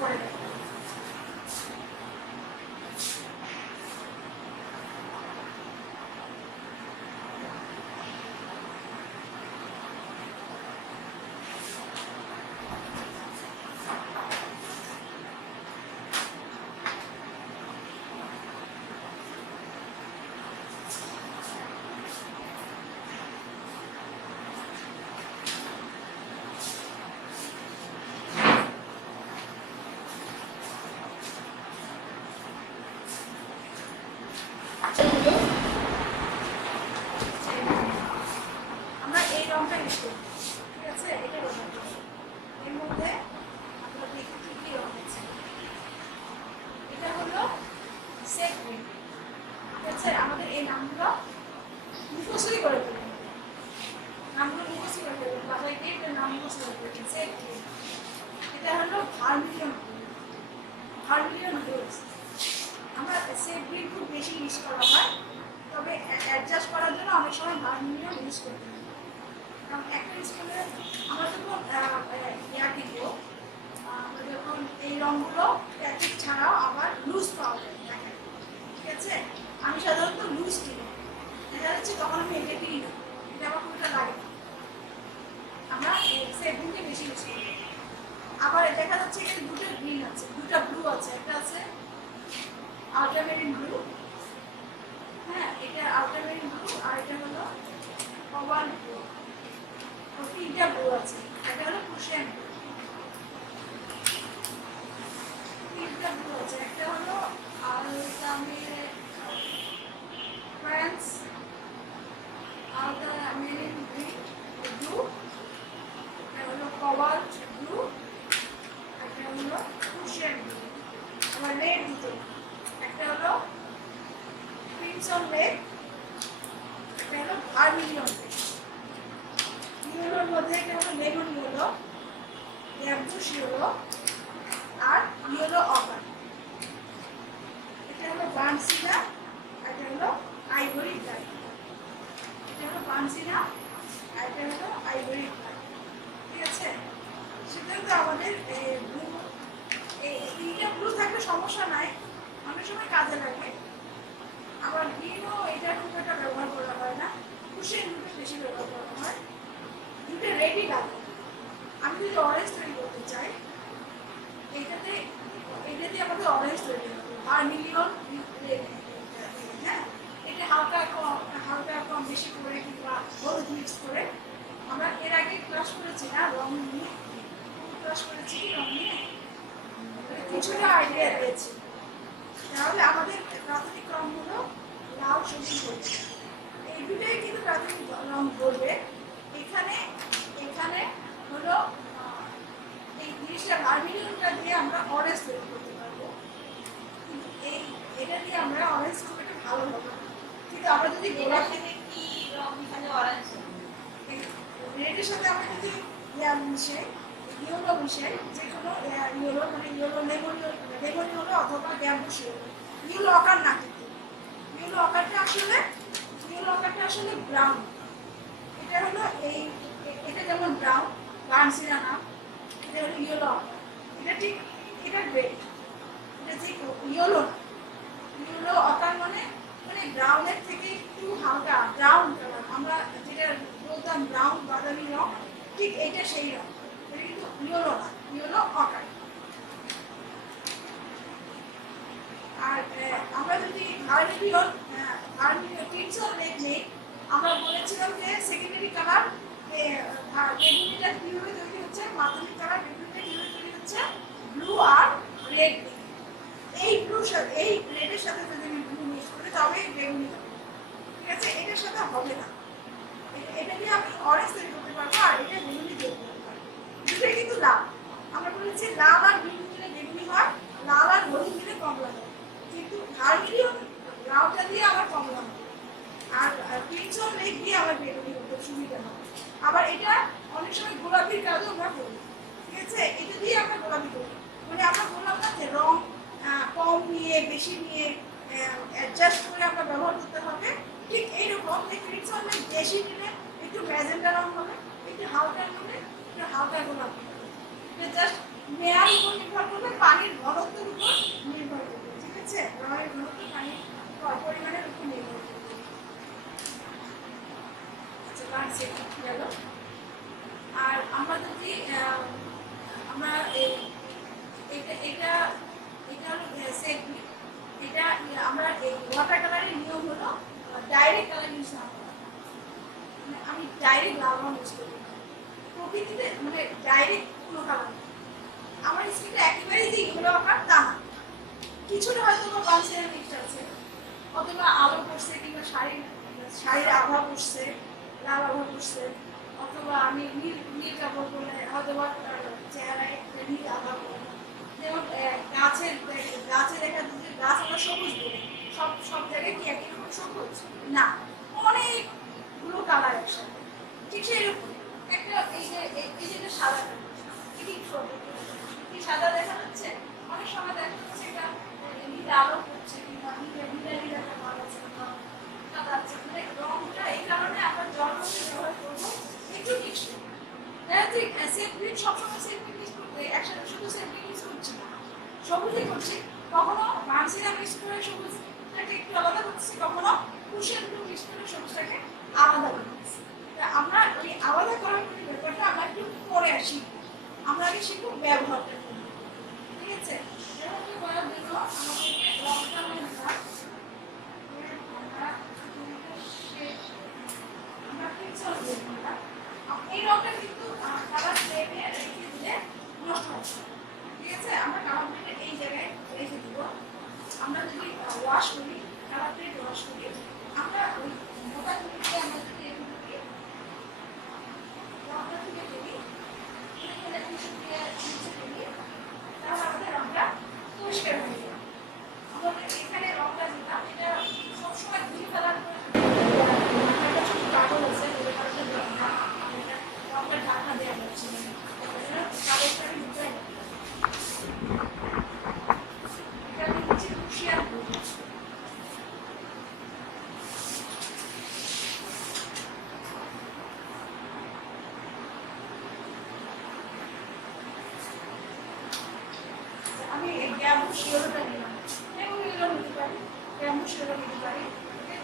করে দেবো। আমরা এই রংটা ইউজ করি, ঠিক আছে? এটা ব্যবহার করি। এর মধ্যে আমরা দেখি কি কি রং আছে। এটা হলো সেট গ্রিন, ঠিক আছে? আমাদের এই নামগুলো মুখস্থই করে ফেলবেন, নামগুলো মুখস্থ করে ফেলবেন, বাসায় গিয়ে এটার নাম মুখস্থ করে ফেলবেন। Set green. এটা হলো ভার্মিলিয়ন, ভার্মিলিয়ন রোজ। আমরা সেট গ্রিন খুব বেশি ইউজ করা হয়, তবে অ্যাডজাস্ট করার জন্য অনেক সময় ভার্মিলিয়ন ইউজ করি। কারণ একটা স্কুলে আমরা যখন ইয়া দিব, আমরা যখন এই রঙগুলো প্যাকেট ছাড়াও আবার লুজ পাওয়া যায়, দেখেন, ঠিক আছে? আমি সাধারণত লুজ কিনি, দেখা যাচ্ছে তখন আমি এটা কিনি না, এটা আমার কোনটা লাগে না। আমরা সেগুনকে বেশি ইউজ করি। আবার দেখা যাচ্ছে এখানে দুটো গ্রিন আছে, দুটো ব্লু আছে, একটা আছে আল্ট্রামেরিন ব্লু, হ্যাঁ, এটা আল্ট্রামেরিন ব্লু, আর এটা হলো কভার ব্লু। তিনটা ব্লু আছে, এটা হলো কুশন ব্লু। তিনটা ব্লু আছে, একটা হলো আল্ট্রামেরিন ফ্রান্স, আল্ট্রামেরিন ব্লু, এটা হলো কভার ব্লু, একটা হলো কুশন ব্লু। আবার রেড দুটো, একটা হলো ক্রিমসন রেড, একটা হলো ভার্মিলিয়ন রেড। ইয়েলোর মধ্যে একটা হলো লেমন ইয়েলো, গ্যাম্বুশ ইয়েলো, আর ইয়েলো অকার। এটা হলো বানসিনা, এটা হলো আইভরি ব্ল্যাক। এটা হলো বানসিনা, আর এটা হলো আইভরি ব্ল্যাক, ঠিক আছে? সেটা তো আমাদের ব্লু, এই তিনটা ব্লু থাকলে সমস্যা নাই, অনেক সময় কাজে লাগে। আবার গ্রিনও এটা খুব একটা ব্যবহার করা হয় না, কুশন দুটো বেশি ব্যবহার করা হয়। দুটো রেডি লাগে। আমি যদি অরেঞ্জ তৈরি করতে চাই, এইটাতে আমাদের অরেঞ্জ তৈরি হবে, ভার্মিলিয়ন রেড, হ্যাঁ? এটা হালকা কম বেশি করে কিংবা হলুদ মিক্স করে। আমরা এর আগে ক্লাস করেছি না রং নিয়ে, ক্লাস করেছি কি রং নিয়ে, কিছুটা আইডিয়া পেয়েছি। তাহলে আমাদের প্রাথমিক রং হলো লাল, সবুজ, হলুদ। এই দুটোই কিন্তু প্রাথমিক রং বলবে। এখানে হলো এই জিনিসটা ভার্মিলিয়নটা দিয়ে আমরা অরেঞ্জ তৈরি করতে পারবো, কিন্তু এটা দিয়ে আমরা অরেঞ্জ খুব একটা ভালো হবে না। কিন্তু আমরা যদি গোলাপ থেকে কি রং মিশালে অরেঞ্জ, রেডের সাথে আমরা যদি মিশে ইয়েলো মিশে, যে কোনো ইয়েলো, মানে ইয়েলো লেমন ইয়েলো অথবা গ্যাম্বুশ ইয়েলো, ইয়েলো অকার না, কিন্তু ইয়েলো অকারটা আসলে ব্রাউন। এটা হলো এটা যেমন ব্রাউন, বানসিনা নাম, এটা হলো ইয়েলো অকার। এটা ঠিক, এটা রেড, এটা ঠিক ইয়েলো না। ইয়েলো অকার মানে ব্রাউনের থেকে একটু হালকা ব্রাউন কালার, আমরা যেটা বলতাম ব্রাউন বাদামি রং, ঠিক এইটা সেই রং। এটা কিন্তু ইয়েলো না, ইয়েলো অকার। আর আমরা যদি ভার্মিলিয়ন ক্রিমসন রেড নেই, আমরা বলেছিলাম যে সেকেন্ডারি কালার বেগুনিটা কিভাবে তৈরি হচ্ছে, মাধ্যমিক কালার বেগুনিটা কিভাবে তৈরি হচ্ছে, ব্লু আর রেড। এই রেডের সাথে যদি আমি ব্লু মিক্স করি তবে বেগুনি হবে, ঠিক আছে? এটার সাথে হবে না। এটা দিয়ে আমি অরেঞ্জ তৈরি করতে পারবো, আর এটা বেগুনি তৈরি করতে পারবো। দুটোই কিন্তু লাল। আমরা বলেছি লাল আর ব্লু মিলে বেগুনি হয়, লাল আর হলুদ মিলে কমলা হয়, কিন্তু ভার্মিলিয়ন লালটা দিয়ে আমার কমলা হবে, আর ক্রিমসন রেড দিয়ে আমার বেগুনি করতে সুবিধা হয়। আবার এটা অনেক সময় গোলাপির কাজও আমরা করি, ঠিক আছে? এটা দিয়ে আমরা গোলাপি করি, মানে আমরা বললাম না যে রং কম নিয়ে বেশি নিয়ে অ্যাডজাস্ট করে আমরা ব্যবহার করতে হবে। ঠিক এইরকম ক্রিমসন রেড বেশি নিলে একটু ম্যাজেন্টা রং হবে, একটু হালকা নিলে একটু হালকা গোলাপি হবে। এটা জাস্ট নেয়ার উপর নির্ভর করবে, পানির ঘনত্বের উপর নির্ভর করবে, ঠিক আছে? রঙের ঘনত্ব পানির পরিমাণের উপর নির্ভর করবে। আচ্ছা, কার সেট গেল। আর আমরা যদি আমরা এটা এটা এটা হলো সেট, এটা আমরা এই ওয়াটার কালারের নিয়ম হলো ডাইরেক্ট কালার ইউজ না করা। মানে আমি ডাইরেক্ট লাল রং ইউজ করি প্রকৃতিতে, মানে ডাইরেক্ট কোনো কালার। আমার স্কিনটা একেবারেই যে এগুলো আঁকার তা না, কিছুটা হয়তো কনসিলার মিক্সড আছে, অথবা আলো পড়ছে, কিংবা শাড়ির আভা পড়ছে, লাল আভা পড়ছে, অথবা আমি নীল নীল কাপড় পরলে হয়তো চেহারায় নীল আভা পড়ে। যেমন গাছে দেখা যাচ্ছে, গাছ আমরা সবুজ বলি, সব জায়গায় কি একই রকম সবুজ না, অনেকগুলো কালার একসাথে। ঠিক সেরকম একটা এই যে সাদা কি সাদা দেখা যাচ্ছে, অনেক সময় দেখা যাচ্ছে এটা নীল আলো পড়ছে, কিংবা নীল একটা ভাব আছে, সাদা আছে, মানে রংটা এই কারণে আমরা জল রঙে ব্যবহার করবো একটু মিক্সড। ঠিক সেলফিট সবসময় সেলফিট মিক্স করতে একসাথে শুধু সেলফিট মিক্স করছি না, সবুজই করছি, কখনো মানসিরা মিক্স করে সবুজটাকে একটু আলাদা করছি, কখনো কুশের মিক্স করে সবুজটাকে আলাদা করতেছি। আমরা ওই আলাদা করার ব্যাপারটা আমরা একটু পরে আসি, আমরা আগে শিখবো ব্যবহারটা করবো, ঠিক আছে? ব্যবহারটা করার জন্য আমাদেরকে রংটা এই রংটা কিন্তু কালার প্লেটে রেখে দিলে নষ্ট হবে, ঠিক আছে? আমরা কালার প্লেটে এই জায়গায় রেখে দিব। আমরা যদি ওয়াশ করি, কালার প্লেট ওয়াশ করি, আমরা ওই মোটা তুলিতে আমরা যদি এগুলোকে রংটা তুলে দিই, তুলে টিস্যু দিয়ে নিচে দিই, তাহলে আমাদের রংটা পরিষ্কার হয়ে যাবে। আমাদের এখানে রংটা দিলাম, এটা সবসময় ধুয়ে ফেলার কাগজ আছে, রংটা ঢাকা দেওয়া যাচ্ছে না, কাগজটাকে ঢুকাই এটা আমি নিচে হুঁশিয়ার করবো। আমি গ্যাম্বু শিওরটা নিলাম, এবং এগুলো নিতে পারি, গ্যাম্বু শিওরও নিতে পারি।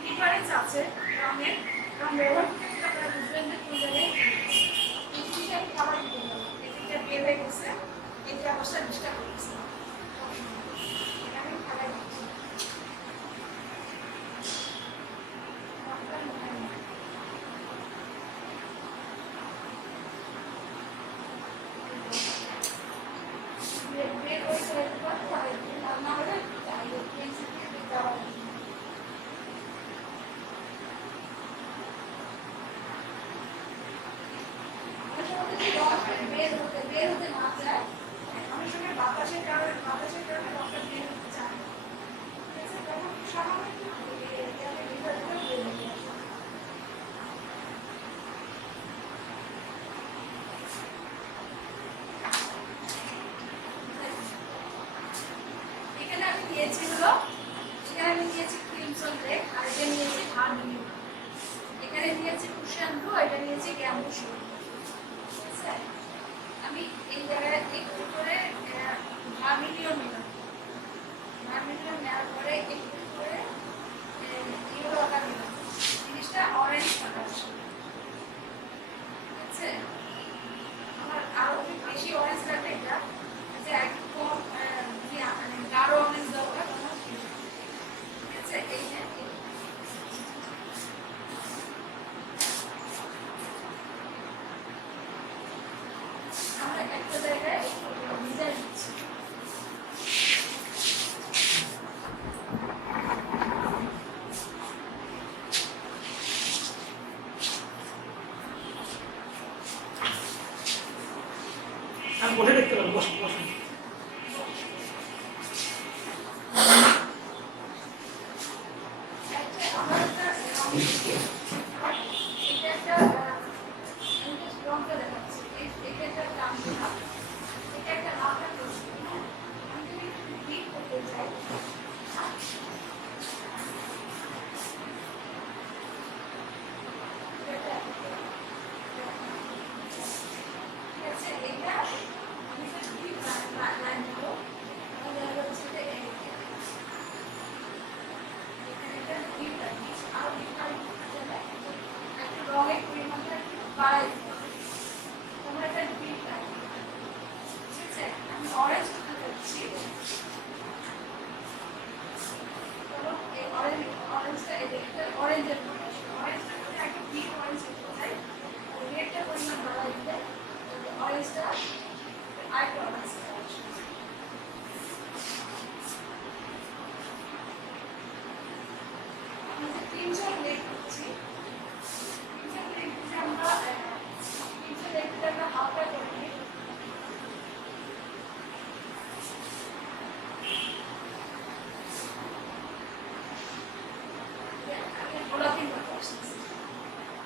ডিফারেন্স আছে রঙের, রং ব্যবহার করতে আপনারা বুঝবেন যে কোন জায়গায় এই জিনিসটা আমি খাবার দিতে পারি, এই জিনিসটা বের হয়ে গেছে, এই যে অবস্থা ডিস্টার্ব করছে, আমি খাবার দিচ্ছি। বের হতে না চায়, অনেক সময় বাতাসের কারণে রংটা বের হতে চায়, ঠিক আছে? তখন সামান্য একটু বের হতে আসে। এখানে আমি নিয়েছি ক্রিমসন রেড, আর এটা নিয়েছি ভার্মিলিয়ন, এখানে নিয়েছি কুশন ব্লু, এটা নিয়েছি গ্যাম্বু শিওর। আমি এই জায়গায় একটু করে ভার্মিলিয়ন নিলাম, ভার্মিলিয়ন নেওয়ার পরে একটু করে ইয়েলো আকার নিলাম, জিনিসটা অরেঞ্জ কালার, ঠিক আছে? আমার আরো বেশি অরেঞ্জ লাগবে, এটা যে একটু কম মানে গাঢ় অরেঞ্জ দরকার, ঠিক আছে? এই যে আমরা একটা জায়গায় ডিজাইন দিচ্ছি, আমি বসে দেখতে পাবো, বসে বসে তিনজন লেগ করছি, তিনজন লেগ দিতে আমরা তিনজন লেগ দিতে আমরা হালকা করে নিই। গোলাপি মতো আসতেছে,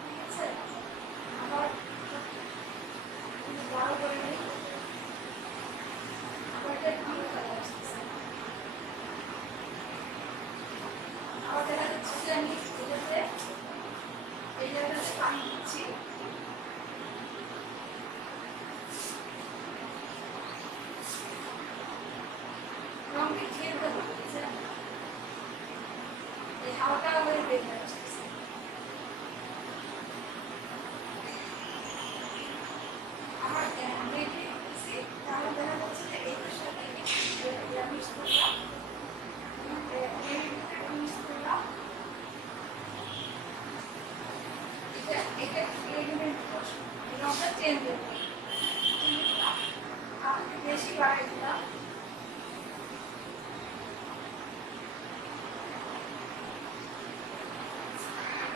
ঠিক আছে? আবার বড় করে নিই, আবার এটা ব্লু কালার আসতেছে। আবার দেখা যাচ্ছে যে আমি এটাতে এই জায়গাটাতে পানি দিচ্ছি, রঙটি খেলতে হচ্ছে, এই হালকা করে বেরিয়ে আসতেছে। আমার বেরিয়ে দিচ্ছি, তাহলে দেখা যাচ্ছে যে এইটার সাথে মিক্স করলাম, মিক্স করলাম, এটা এলিমেন্ট বসে রংটা চেঞ্জ হয়ে যাবে। আর বেশি বাড়াই দিলাম,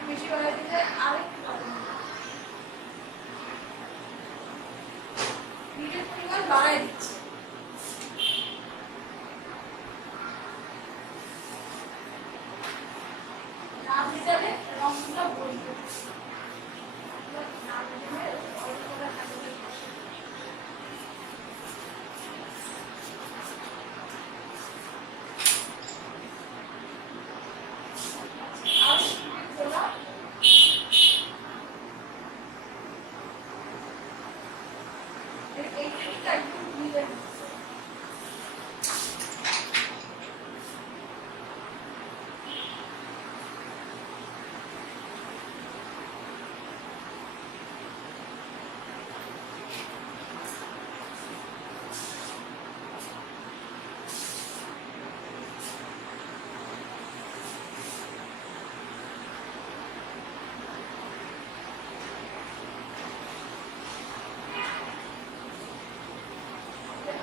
বেশি বাড়াই দিলে আরেকটু বাড়াই নিজের পরিমাণ বাড়াই দিচ্ছি। না ভিজালে রংটা বলবে না ভিজালে অল্প করে থাকবে। আর গোলা এইটা একটু মিলে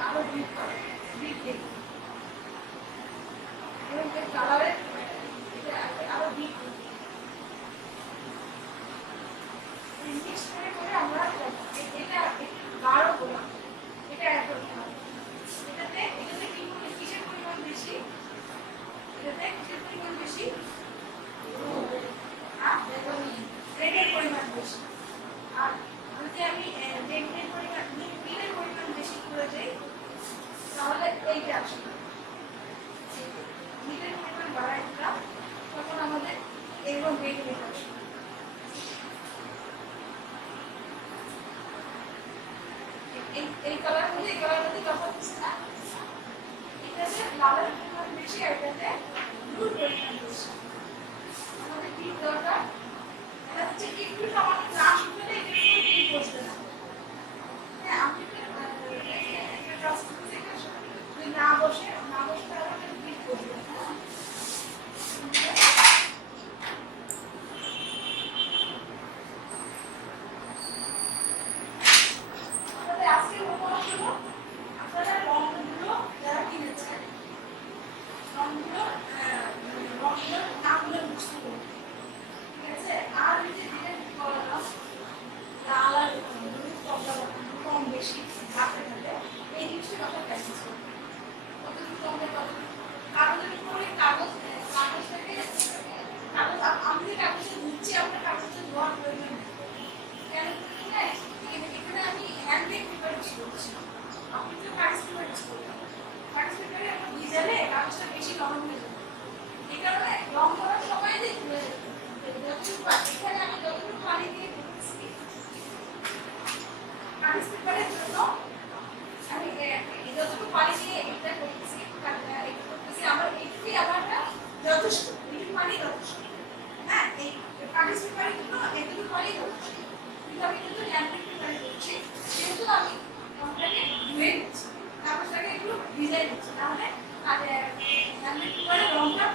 আরো ডিপ করে ডিপ দিই এবং এর কালারে এটা আরো ডিপ মিক্স করে করে আমরা এটা একটু গাঢ় করলাম, এটা অ্যাড করতে হবে। এটাতে কি কিসের পরিমাণ বেশি, এটাতে কিসের পরিমাণ বেশি, রেডের পরিমাণ বেশি। আর যদি আমি রেডের পরিমাণ নীলের পরিমাণ বেশি করে দেই তাহলে এইটা আসবে, নীলের পরিমাণ বাড়াই দিলাম তখন আমাদের এরকম বেরিয়ে আসবে। এই কালার মধ্যে এই কালার মধ্যে তফাৎ হচ্ছে না, এটাতে লালের পরিমাণ বেশি আর এটাতে ব্লুর পরিমাণ বেশি। আমাদের কি দরকার, এটা হচ্ছে একটু সামান্য না শুকলে এটা কি বসবে না। হ্যাঁ আপনি একটা কাজ করতে যদি না বসে তাহলে কি করবে। আপনাদের আজকে হোমওয়ার্ক হলো আপনারা রংগুলো যারা কিনেছেন রংগুলোর নামগুলো মুখস্থ করুন, ঠিক আছে? আর এই যে ডিজাইন করলাম লাল আর কম বেশি হাতে থাকে এই জিনিসটা কথা প্র্যাকটিস করুন। কতটুকু কমবে কতটুকু কাগজের উপরে কাগজটাকে কাগজ আমি যে কাগজে দিচ্ছি আপনার কাগজে ধোয়ার প্রয়োজন নেই, কেন এখানে আমি হ্যান্ডমেড পেপার ইউজ করছি, আপনি তো কাগজ পেপার ইউজ করবেন, কাগজ পেপারে আমরা ভিজালে কাগজটা বেশি নরম হয়ে যাবে। এই কারণে রং করার সময় যে এখানে আমি যতটুকু পানি দিয়ে করতেছি কাগজ পেপারের জন্য আমি যতটুকু পানি দিয়ে এটা করতেছি আমার একটু আমারটা যথেষ্ট, একটু পানি যথেষ্ট। হ্যাঁ এই কাগজ পেপারের জন্য এটুকু পানি যথেষ্ট, কিন্তু আমি কিন্তু হ্যান্ডমেড পেপারে করছি যেহেতু আমি রংটাকে ধুয়ে নিচ্ছি, কাগজটাকে একটু ভিজাই নিচ্ছি, তাহলে হ্যান্ডমেড পেপারের রংটা